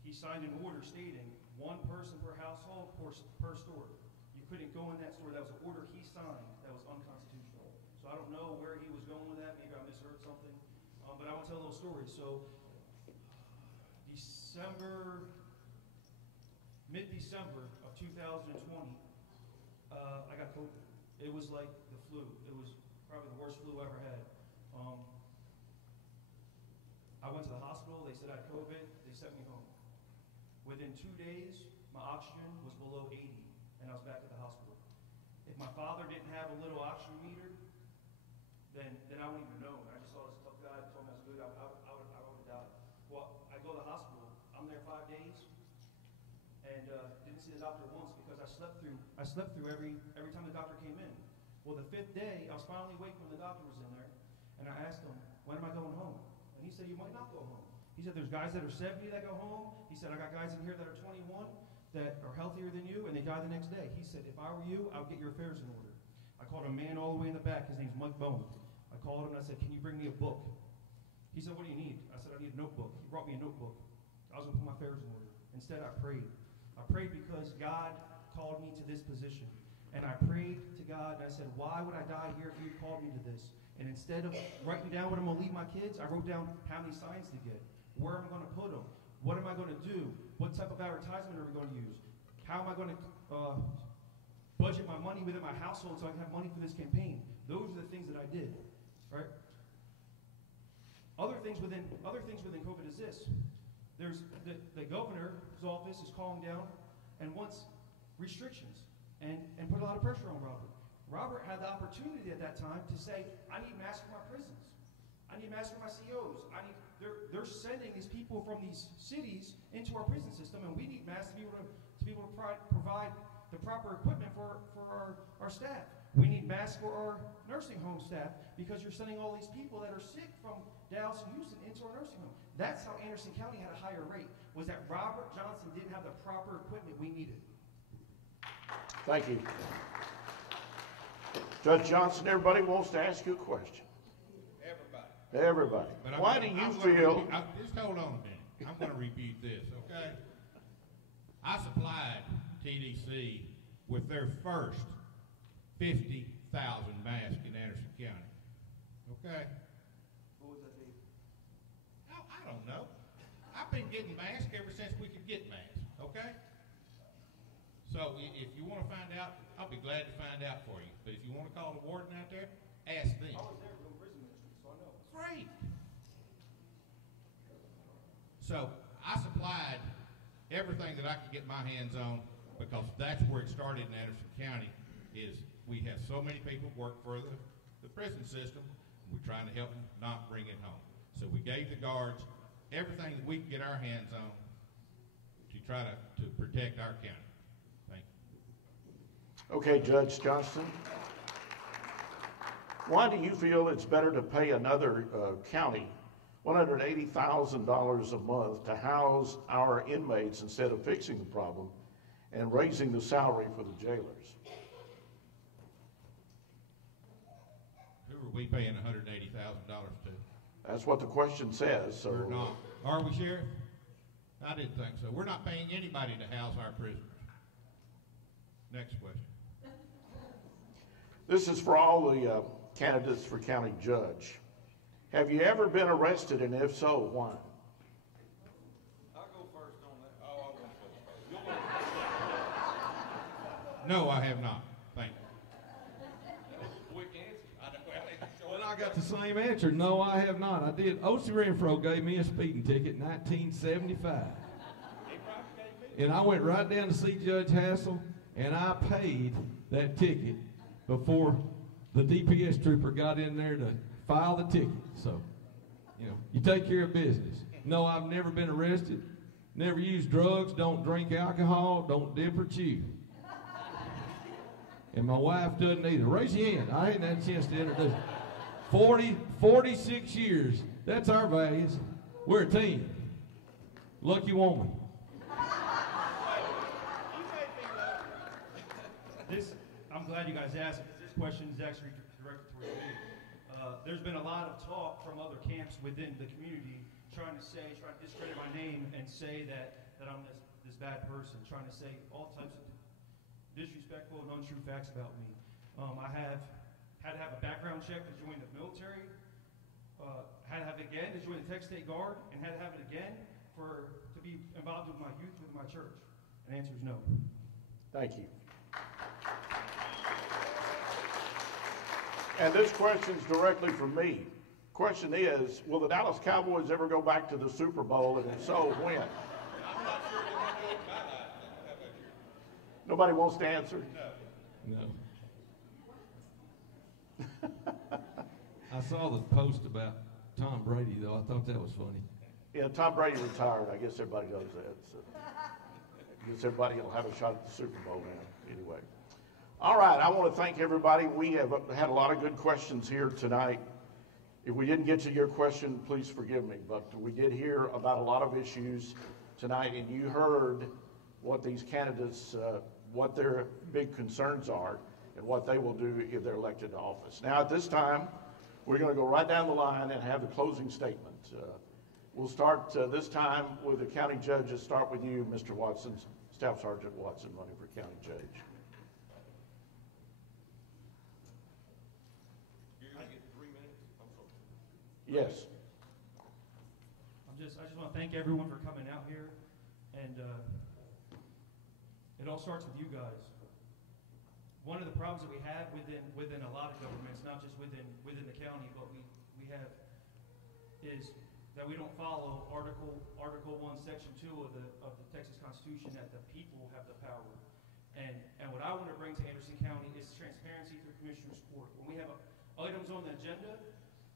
he signed an order stating 1 person per household per store. You couldn't go in that store. That was an order he signed that was unconstitutional. So I don't know where he was going with that. Maybe I misheard something. But I will tell a little story. So mid-December of 2020, I got COVID. It was like the flu. It was probably the worst flu I ever had. I went to the hospital. They said I had COVID. They sent me home. Within 2 days, my oxygen was below 80, and I was back at the hospital. If my father didn't have a little oxygen meter, then I wouldn't even know. I just saw this tough guy, told me I was good. I would have died. Well, I go to the hospital. I'm there 5 days, and didn't see the doctor once because I slept through every time the doctor came in. Well, the 5th day, I was finally awake when the doctor was in there, and I asked him, when am I going home? And he said, you might not go home. He said, there's guys that are 70 that go home. He said, I got guys in here that are 21 that are healthier than you, and they die the next day. He said, if I were you, I would get your affairs in order. I called a man all the way in the back. His name's Mike Bone. I called him and I said, can you bring me a book? He said, what do you need? I said, I need a notebook. He brought me a notebook. I was going to put my affairs in order. Instead, I prayed. I prayed because God called me to this position. And I prayed to God, and I said, why would I die here if you called me to this? And instead of writing down what I'm going to leave my kids, I wrote down how many signs to get. Where am I going to put them? What am I going to do? What type of advertisement are we going to use? How am I going to budget my money within my household so I can have money for this campaign? Those are the things that I did, right? Other things within COVID is this. There's the governor's office is calling down and wants restrictions and put a lot of pressure on Robert. Robert had the opportunity at that time to say, I need masks for my prisons. I need masks for my COs. They're sending these people from these cities into our prison system, and we need masks to be able to provide the proper equipment for our staff. We need masks for our nursing home staff because you're sending all these people that are sick from Dallas and Houston into our nursing home. That's how Anderson County had a higher rate, was that Robert Johnston didn't have the proper equipment we needed. Thank you. Judge Johnston, everybody wants to ask you a question. Everybody. Why do you feel... Just hold on a minute. I'm going to repeat this, okay? I supplied TDC with their first 50,000 masks in Anderson County, okay? What was that date? I don't know. I've been getting masks ever since we could get masks, okay? So if you want to find out, I'll be glad to find out for you. But if you want to call the warden out there, ask them. I was there doing prison ministry, so I know. Great. So I supplied everything that I could get my hands on because that's where it started in Anderson County. Is we have so many people work for the prison system, and we're trying to help them not bring it home. So we gave the guards everything that we could get our hands on to try to protect our county. Thank you. Okay, Judge Johnston. Why do you feel it's better to pay another county $180,000 a month to house our inmates instead of fixing the problem and raising the salary for the jailers? Who are we paying $180,000 to? That's what the question says. So We're not. Are we, Sheriff? I didn't think so. We're not paying anybody to house our prisoners. Next question. This is for all the candidates for county judge. Have you ever been arrested, and if so, why? I'll go first on that. Oh, I won't go first. No, I have not. Thank you. That was a quick answer. Well, I got the same answer. No, I have not. I did. O.C. Renfro gave me a speeding ticket in 1975. He probably gave me. And I went right down to see Judge Hassel, and I paid that ticket before the DPS trooper got in there to file the ticket. So, you take care of business. No, I've never been arrested, never used drugs, don't drink alcohol, don't dip or chew. And my wife doesn't either. Raise your hand. I hadn't had a chance to introduce. 46 years. That's our values. We're a team. Lucky woman. I'm glad you guys asked, because this question is actually directed towards me. There's been a lot of talk from other camps within the community trying to discredit my name and say that I'm this bad person, trying to say all types of disrespectful and untrue facts about me. I had to have a background check to join the military, had to have it again to join the Texas State Guard, and had to have it again to be involved with my youth with my church. And the answer is no. Thank you. And this question's directly from me. Question is, will the Dallas Cowboys ever go back to the Super Bowl, and if so, when? I'm not sure they're going to do it in my life. How about you? Nobody wants to answer? No. I saw the post about Tom Brady, though. I thought that was funny. Yeah, Tom Brady retired. I guess everybody knows that. So. I guess everybody will have a shot at the Super Bowl now. Anyway. All right, I want to thank everybody. We have had a lot of good questions here tonight. If we didn't get to your question, please forgive me, but we did hear about a lot of issues tonight, and you heard what these candidates, what their big concerns are, and what they will do if they're elected to office. Now, at this time, we're going to go right down the line and have the closing statement. We'll start this time with the county judges. Start with you, Mr. Watson, Staff Sergeant Watson, running for county judge. Yes. I just want to thank everyone for coming out here, and it all starts with you guys. One of the problems that we have within a lot of governments, not just within the county, but we have, is that we don't follow Article 1, Section 2 of the Texas Constitution, that the people have the power. And what I want to bring to Anderson County is transparency through Commissioner's Court. When we have items on the agenda,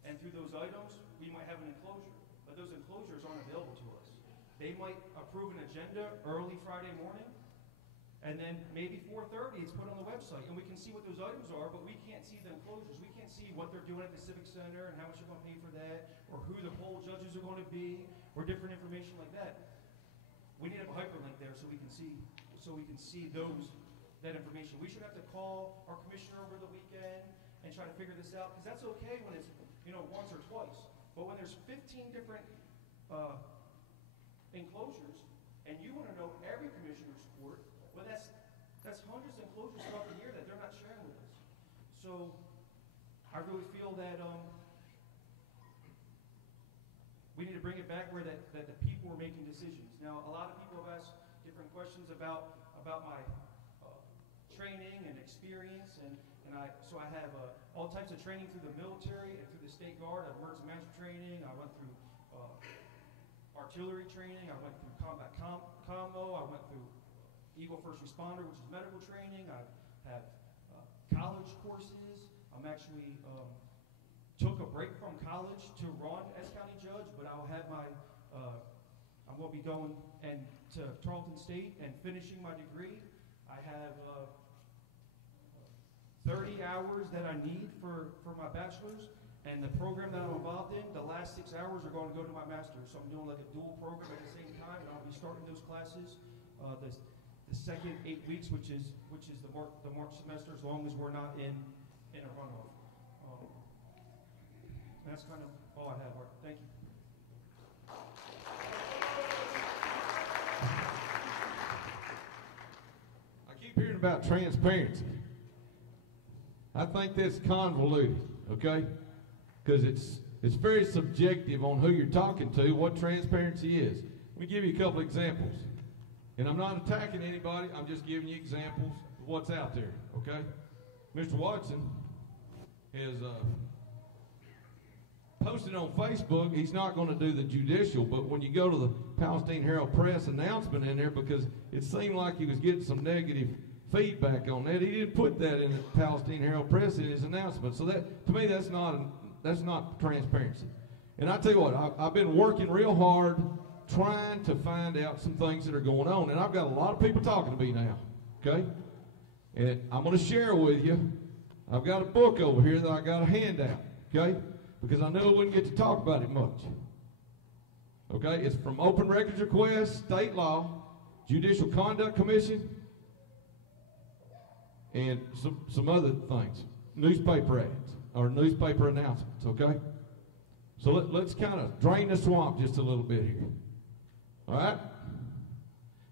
and through those items, we might have an enclosure, but those enclosures aren't available to us. They might approve an agenda early Friday morning, and then maybe 4:30 it's put on the website, and we can see what those items are, but we can't see the enclosures. We can't see what they're doing at the Civic Center and how much they're going to pay for that, or who the poll judges are going to be, or different information like that. We need to have a hyperlink there so we can see that information. We should have to call our commissioner over the weekend and try to figure this out, because that's okay when it's once or twice. But when there's 15 different enclosures, and you want to know every commissioner's court, well, that's hundreds of enclosures throughout the year that they're not sharing with us. So I really feel that we need to bring it back where that the people are making decisions. Now, a lot of people have asked different questions about my training and experience, and so I have all types of training through the military and through the State Guard. I have emergency management training. I went through artillery training. I went through combat combo. I went through Eagle First Responder, which is medical training. I have college courses. I'm actually took a break from college to run as county judge, but I'll have my I'm going to be going to Tarleton State and finishing my degree. I have 30 hours that I need for my bachelor's, and the program that I'm involved in, the last 6 hours are going to go to my master's. So I'm doing like a dual program at the same time, and I'll be starting those classes the second 8 weeks, which is the March semester, as long as we're not in a runoff. That's kind of all I have, Art. Thank you. I keep hearing about transparency. I think that's convoluted, okay? Because it's very subjective on who you're talking to, what transparency is. Let me give you a couple examples. And I'm not attacking anybody, I'm just giving you examples of what's out there, okay? Mr. Watson has posted on Facebook, he's not going to do the judicial, but when you go to the Palestine Herald-Press announcement in there, because it seemed like he was getting some negative feedback on that. He didn't put that in the Palestine Herald-Press in his announcement. So that, to me, that's not transparency. And I tell you what, I've been working real hard trying to find out some things that are going on. And I've got a lot of people talking to me now, okay? And I'm going to share with you, I've got a book over here that I got a handout, okay? because I knew I wouldn't get to talk about it much. Okay, it's from open records request, state law, Judicial Conduct Commission, and some other things, newspaper ads or newspaper announcements. Okay, so let's kind of drain the swamp just a little bit here. All right.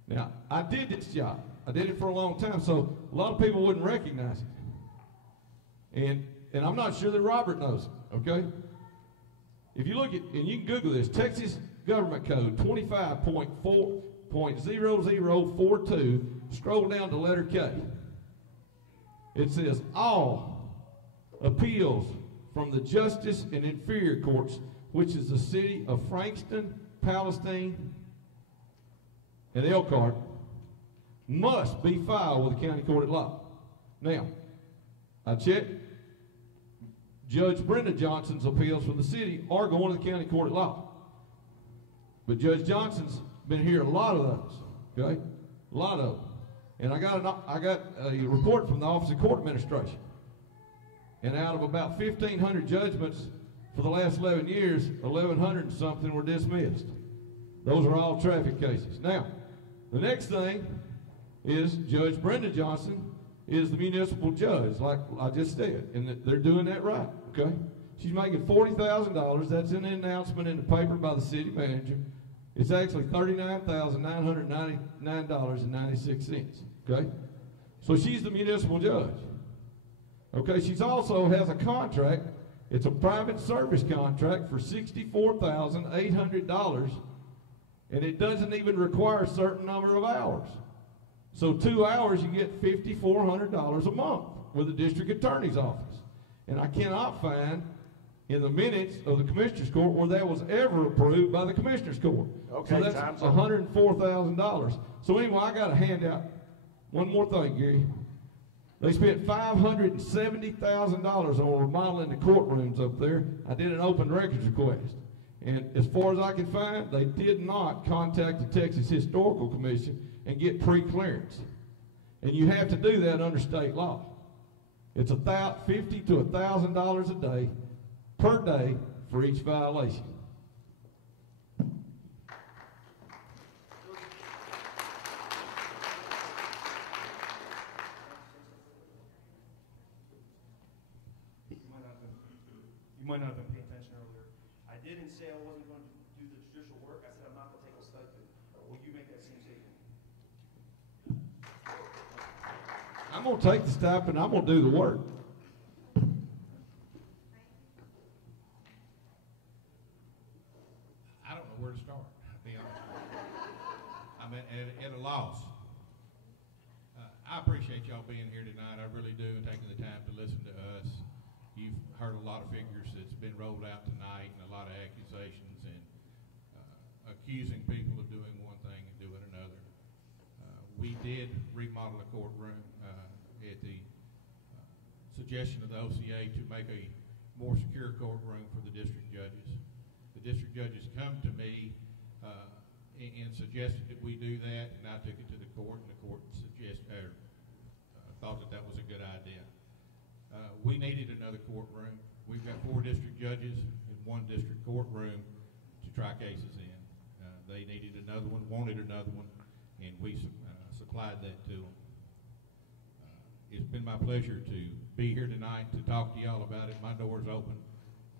Now I did this job. I did it for a long time, so a lot of people wouldn't recognize it. And I'm not sure that Robert knows it. Okay. If you look at, and you can Google this, Texas Government Code 25.0042, scroll down to letter K. It says, all appeals from the Justice and Inferior Courts, which is the city of Frankston, Palestine, and Elkhart, must be filed with the county court at law. Now, I checked. Judge Brenda Johnston's appeals from the city are going to the county court at law. But Judge Johnston's been here a lot of those, okay? A lot of them. And I got a report from the Office of Court Administration. And out of about 1,500 judgments for the last 11 years, 1,100 and something were dismissed. Those are all traffic cases. Now, the next thing is Judge Brenda Johnston is the municipal judge, like I just said, and they're doing that right, okay? She's making $40,000. That's in the announcement in the paper by the city manager. It's actually $39,999.96, okay? So she's the municipal judge, okay? She's also has a contract. It's a private service contract for $64,800, and it doesn't even require a certain number of hours. So 2 hours, you get $5,400 a month with the district attorney's office. And I cannot find in the minutes of the commissioner's court where that was ever approved by the commissioner's court. Okay, so that's $104,000. So anyway, I got a handout. One more thing, Gary. They spent $570,000 on remodeling the courtrooms up there. I did an open records request. And as far as I can find, they did not contact the Texas Historical Commission and get pre-clearance. And you have to do that under state law. It's $50 to $1,000 a day per day for each violation. You might not have been paying attention earlier. I didn't say I wasn't going to do the judicial work. I said I'm not going to take a stipend. Will you make that same statement? I'm going to take the stipend. I'm going to do the work. I don't know where to start, to be honest with you. I'm at a loss. I appreciate y'all being here tonight. I really do, and taking the time to listen to us. You've heard a lot of figures that's been rolled out tonight, and a lot of accusations, and accusing people of doing one thing and doing another. We did remodel the courtroom at the suggestion of the OCA to make a more secure courtroom for the district judges. The district judges come to me and suggested that we do that, and I took it to the court, and the court thought that was a good idea. We needed another courtroom. We've got 4 district judges and 1 district courtroom to try cases in. They needed another one, wanted another one, and we supplied that to them. It's been my pleasure to be here tonight to talk to y'all about it. My door's open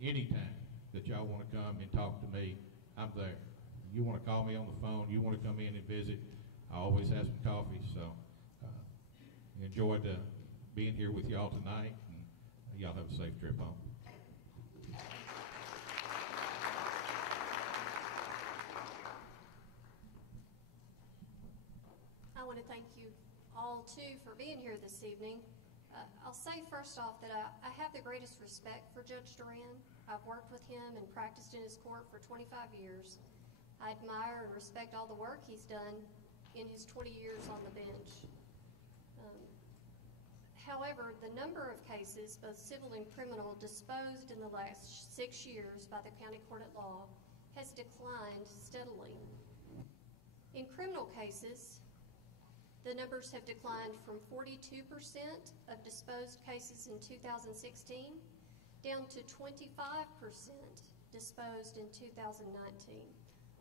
anytime that y'all want to come and talk to me. I'm there. You want to call me on the phone, you want to come in and visit, I always have some coffee, so enjoyed being here with y'all tonight, and y'all have a safe trip home. I want to thank you all, too, for being here this evening. I'll say first off that I have the greatest respect for Judge Duran. I've worked with him and practiced in his court for 25 years. I admire and respect all the work he's done in his 20 years on the bench. However, the number of cases, both civil and criminal, disposed in the last 6 years by the county court at law has declined steadily. In criminal cases, the numbers have declined from 42% of disposed cases in 2016 down to 25% disposed in 2019.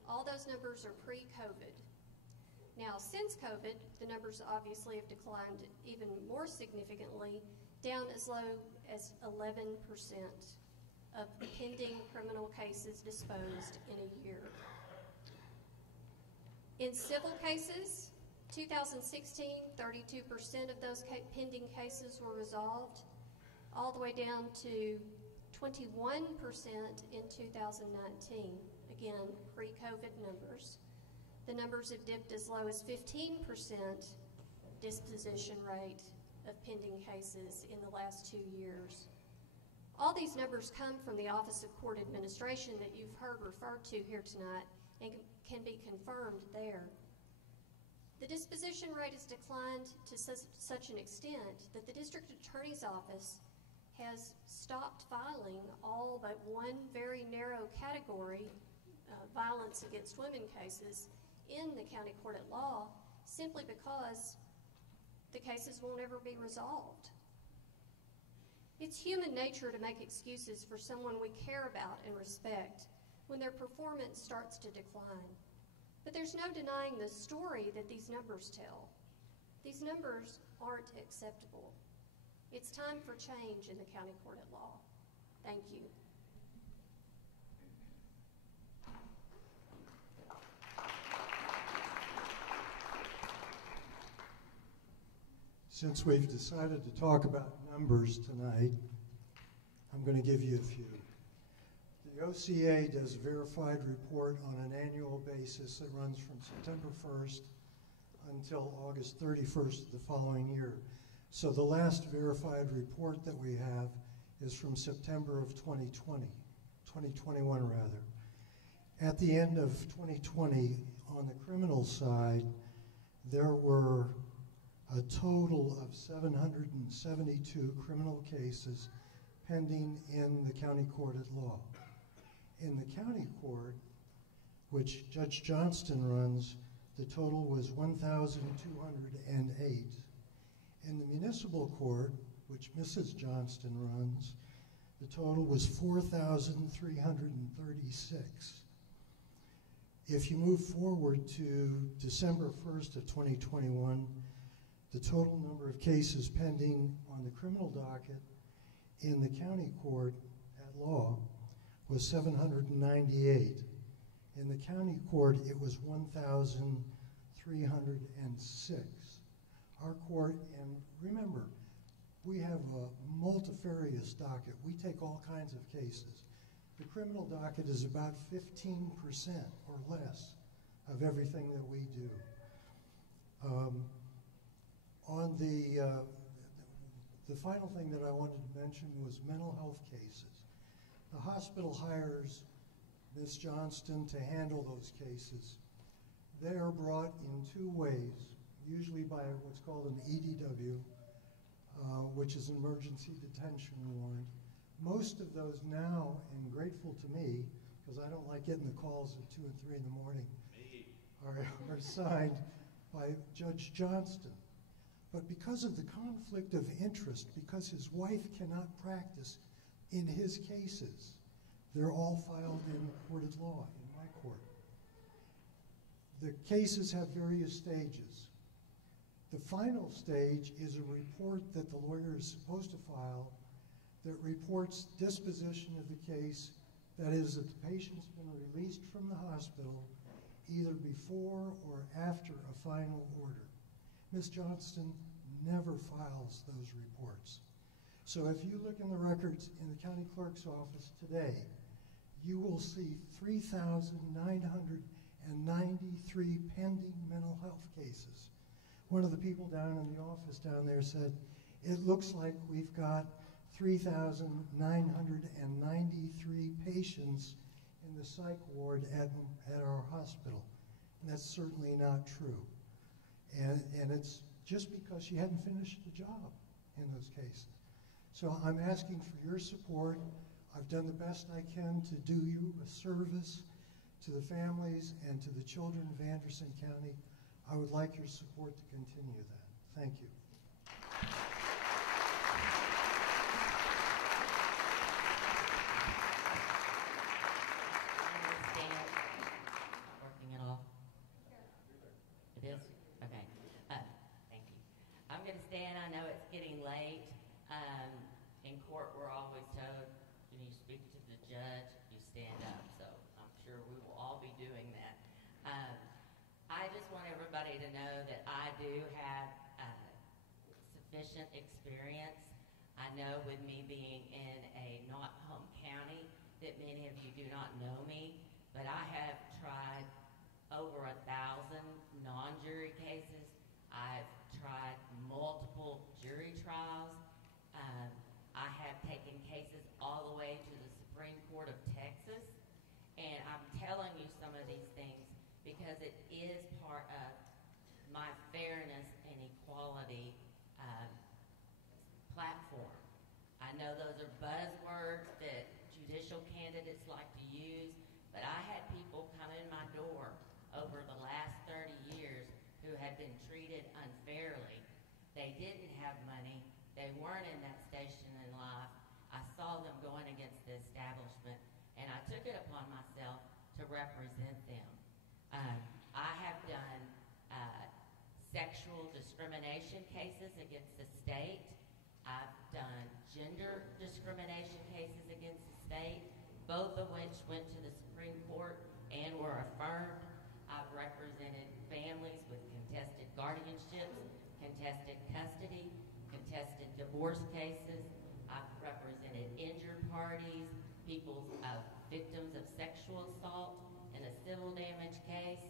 All those numbers are pre-COVID. Now, since COVID, the numbers obviously have declined even more significantly, down as low as 11% of pending criminal cases disposed in a year. In civil cases, 2016, 32% of those pending cases were resolved, all the way down to 21% in 2019. Again, pre-COVID numbers. The numbers have dipped as low as 15% disposition rate of pending cases in the last 2 years. All these numbers come from the Office of Court Administration that you've heard referred to here tonight and can be confirmed there. The disposition rate has declined to such an extent that the District Attorney's Office has stopped filing all but one very narrow category, violence against women cases, in the county court at law, simply because the cases won't ever be resolved. It's human nature to make excuses for someone we care about and respect when their performance starts to decline. But there's no denying the story that these numbers tell. These numbers aren't acceptable. It's time for change in the county court at law. Thank you. Since we've decided to talk about numbers tonight, I'm going to give you a few. The OCA does a verified report on an annual basis that runs from September 1st until August 31st of the following year. So the last verified report that we have is from September of 2021 rather. At the end of 2020, on the criminal side, there were a total of 772 criminal cases pending in the county court at law. In the county court, which Judge Johnston runs, the total was 1,208. In the municipal court, which Mrs. Johnston runs, the total was 4,336. If you move forward to December 1st of 2021, the total number of cases pending on the criminal docket in the county court at law was 798. In the county court, it was 1,306. Our court, and remember, we have a multifarious docket. We take all kinds of cases. The criminal docket is about 15% or less of everything that we do. On the final thing that I wanted to mention was mental health cases. The hospital hires Ms. Johnston to handle those cases. They are brought in two ways, usually by what's called an EDW, which is an emergency detention warrant. Most of those now, and grateful to me, because I don't like getting the calls at 2 and 3 in the morning, are signed by Judge Johnston. But because of the conflict of interest, because his wife cannot practice in his cases, they're all filed in court of law, in my court. The cases have various stages. The final stage is a report that the lawyer is supposed to file that reports disposition of the case, that is, that the patient's been released from the hospital either before or after a final order. Ms. Johnston never files those reports. So if you look in the records in the county clerk's office today, you will see 3,993 pending mental health cases. One of the people down in the office down there said, it looks like we've got 3,993 patients in the psych ward at our hospital. And that's certainly not true. And it's just because she hadn't finished the job in those cases. So I'm asking for your support. I've done the best I can to do you a service to the families and to the children of Anderson County. I would like your support to continue that. Thank you. stand up, so I'm sure we will all be doing that. I just want everybody to know that I do have sufficient experience. I know with me being in a not home county that many of you do not know me, but I have tried over 1,000 non-jury cases. I've tried multiple jury trials. I have taken cases all the way to the Supreme Court of Texas, and I'm telling you some of these things because it is part of my fairness and equality platform. I know those are buzzwords that judicial candidates like to use, but I had people come in my door over the last 30 years who had been treated unfairly. They didn't have money. They weren't in that station in life. I saw them going against the establishment, and I took it upon myself to represent them. I have done sexual discrimination cases against the state. I've done gender discrimination cases against the state, both of which went to the Supreme Court and were affirmed. I've represented families with contested guardianships, contested custody, contested divorce cases. I've represented injured parties, victims of sexual assault in a civil damage case.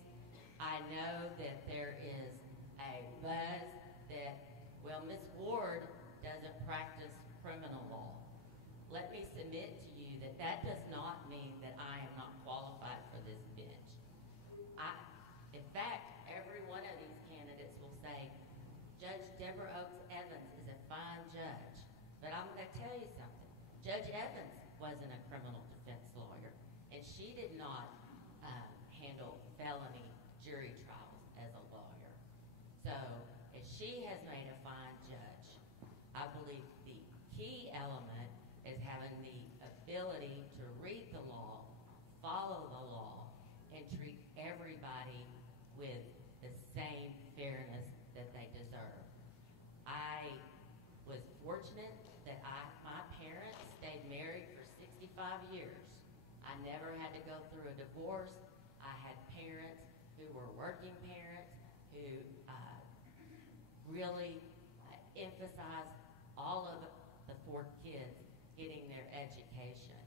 I know that there is a buzz that, well, Ms. Ward doesn't practice criminal law. Let me submit to you that that does not mean that I am not qualified for this bench. In fact, every one of these candidates will say, Judge Deborah Oaks Evans is a fine judge. But I'm going to tell you something. Judge Evans wasn't a criminal defense lawyer, and she did not handle felony jury trials as a lawyer. So if she has made a fine judge, I believe the key element is having the ability to read the law, follow the law, and treat everybody with the same fairness that they deserve. I was fortunate that my parents stayed married for 65 years. I never had to go through a divorce. I had parents who were working parents who really emphasized all of the 4 kids getting their education.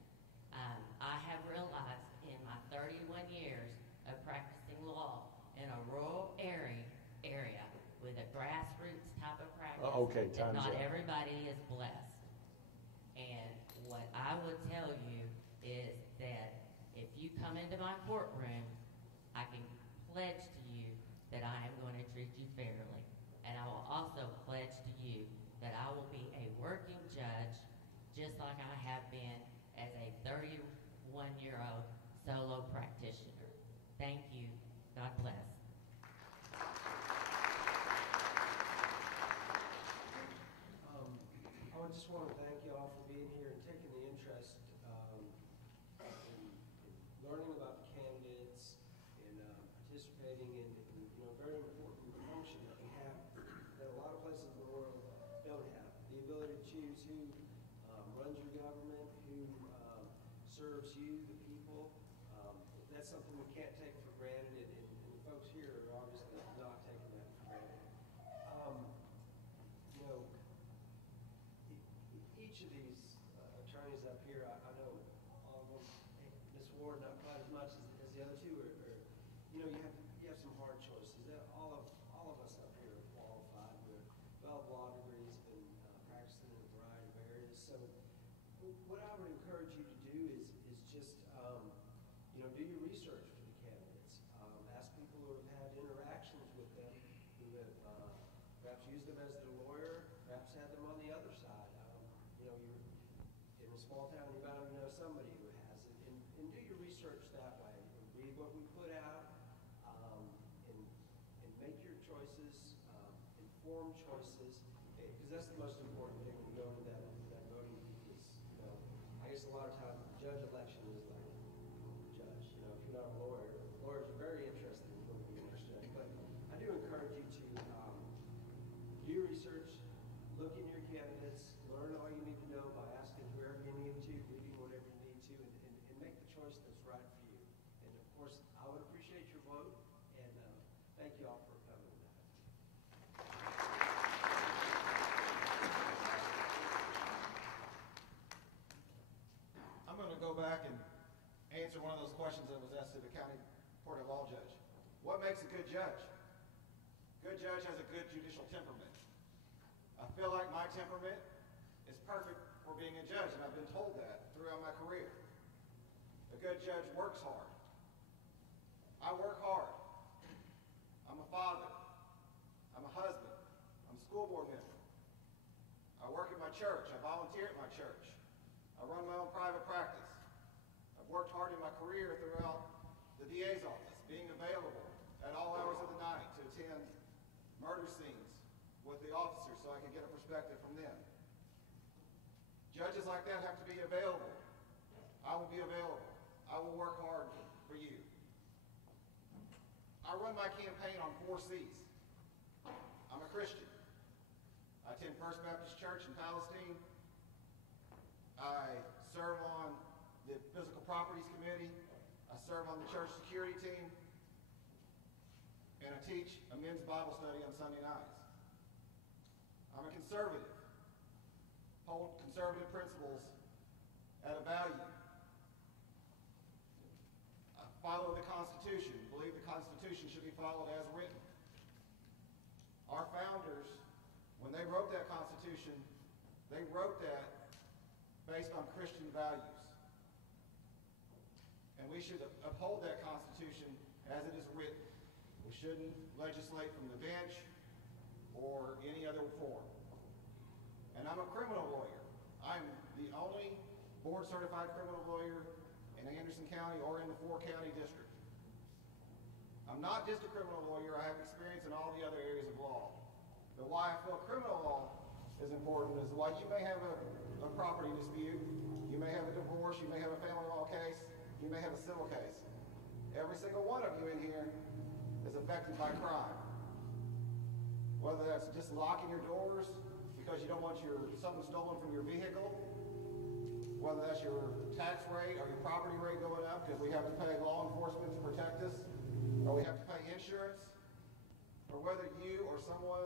I have realized in my 31 years of practicing law in a rural area with a grassroots type of practice Okay, that time's not up. everybody is blessed. And what I would tell you is that if you come into my courtroom, I can pledge to you that I am going to treat you fairly. And I will also pledge to you that I will be a working judge just like I have been as a 31-year-old solo practitioner. Thank you. God bless. I just want to thank you all for being here and taking the interest in learning about the candidates and participating in a very important function that we have that a lot of places in the world don't have. The ability to choose who runs your government, who serves you, the people. That's something we can't take for granted, and the folks here are obviously not taking that for granted. Each of these attorneys up here, I know all of them, Ms. Ward not quite as much as the other two, you have some hard choices. All of us up here are qualified. We're developed law degrees, been practicing in a variety of areas. So what I would encourage you to do is just do your research for the candidates. Ask people who have had interactions with them, who have perhaps used them as their lawyer, perhaps had them on the other side. You're in a small town, you bound to know somebody who has it, and do your research that way. And read what we put out, and make your choices, informed choices, because that's the most important thing when you go into that voting piece. I guess a lot of times the judge election is like judge. If you're not a lawyer, lawyers are very interested in who will be next judge. But I do encourage you to do your research, look in your candidates, learn all you need to know by asking whoever you need to, reading whatever you need to, and make the choice you all for coming tonight. I'm going to go back and answer one of those questions that was asked to the county court of law judge. What makes a good judge? Good judge has a good judicial temperament. I feel like my temperament is perfect for being a judge, and I've been told that throughout my career. A good judge works hard. I work hard. I'm a father. I'm a husband. I'm a school board member. I work at my church. I volunteer at my church. I run my own private practice. I've worked hard in my career throughout the DA's office, being available at all hours of the night to attend murder scenes with the officers so I can get a perspective from them. Judges like that have to be available. I will be available. I will work hard for you. I run my campaign on 4 C's. I'm a Christian. I attend First Baptist Church in Palestine. I serve on the Physical Properties Committee. I serve on the church security team. And I teach a men's Bible study on Sunday nights. I'm a conservative. Hold conservative principles at a value. I follow the Constitution. Believe the Constitution should be followed as written. Our founders, when they wrote that Constitution, they wrote that based on Christian values. And we should uphold that Constitution as it is written. We shouldn't legislate from the bench or any other form. And I'm a criminal lawyer. I'm the only board-certified criminal lawyer in Anderson County or in the 4-county district. I'm not just a criminal lawyer. I have experience in all the other areas of law. But why I feel criminal law is important is why you may have a property dispute, you may have a divorce, you may have a family law case, you may have a civil case. Every single one of you in here is affected by crime. Whether that's just locking your doors because you don't want something stolen from your vehicle, whether that's your tax rate or your property rate going up because we have to pay law enforcement to protect us, or we have to pay insurance, or whether you or someone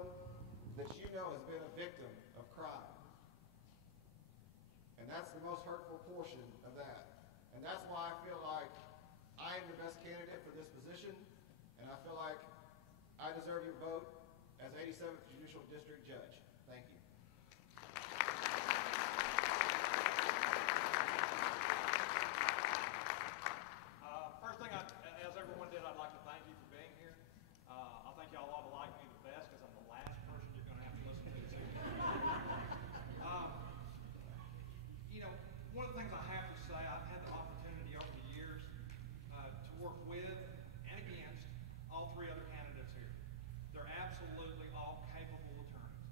that you know has been a victim of crime. And that's the most hurtful portion of that. And that's why I feel like I am the best candidate for this position, and I feel like I deserve your vote as 87th Judicial District Judge. Thank you. First thing, as everyone did, I'd like to thank you for being here. I think y'all ought to like me the best because I'm the last person you're going to have to listen to this evening. You know, one of the things I have to say, I've had the opportunity over the years to work with and against all 3 other candidates here. They're absolutely all capable attorneys.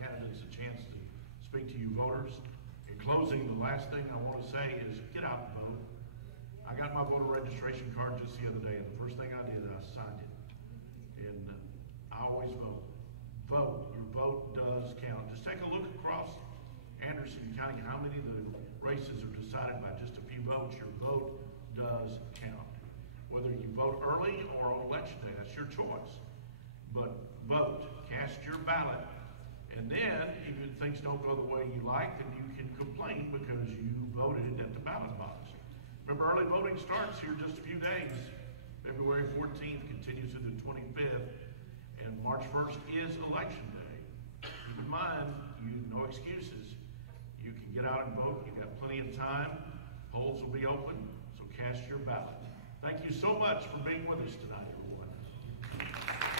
candidates a chance to speak to you voters. In closing, the last thing I want to say is get out and vote. I got my voter registration card just the other day, and the first thing I did, I signed it. And I always vote. Vote. Your vote does count. Just take a look across Anderson County, how many of the races are decided by just a few votes. Your vote does count. Whether you vote early or on election day, that's your choice. But vote, cast your ballot, and then even if things don't go the way you like, then you can complain because you voted at the ballot box. Remember, early voting starts here just a few days. February 14th continues through the 25th, and March 1st is election day. Keep in mind, no excuses. You can get out and vote. You've got plenty of time. Polls will be open, so cast your ballot. Thank you so much for being with us tonight, everyone.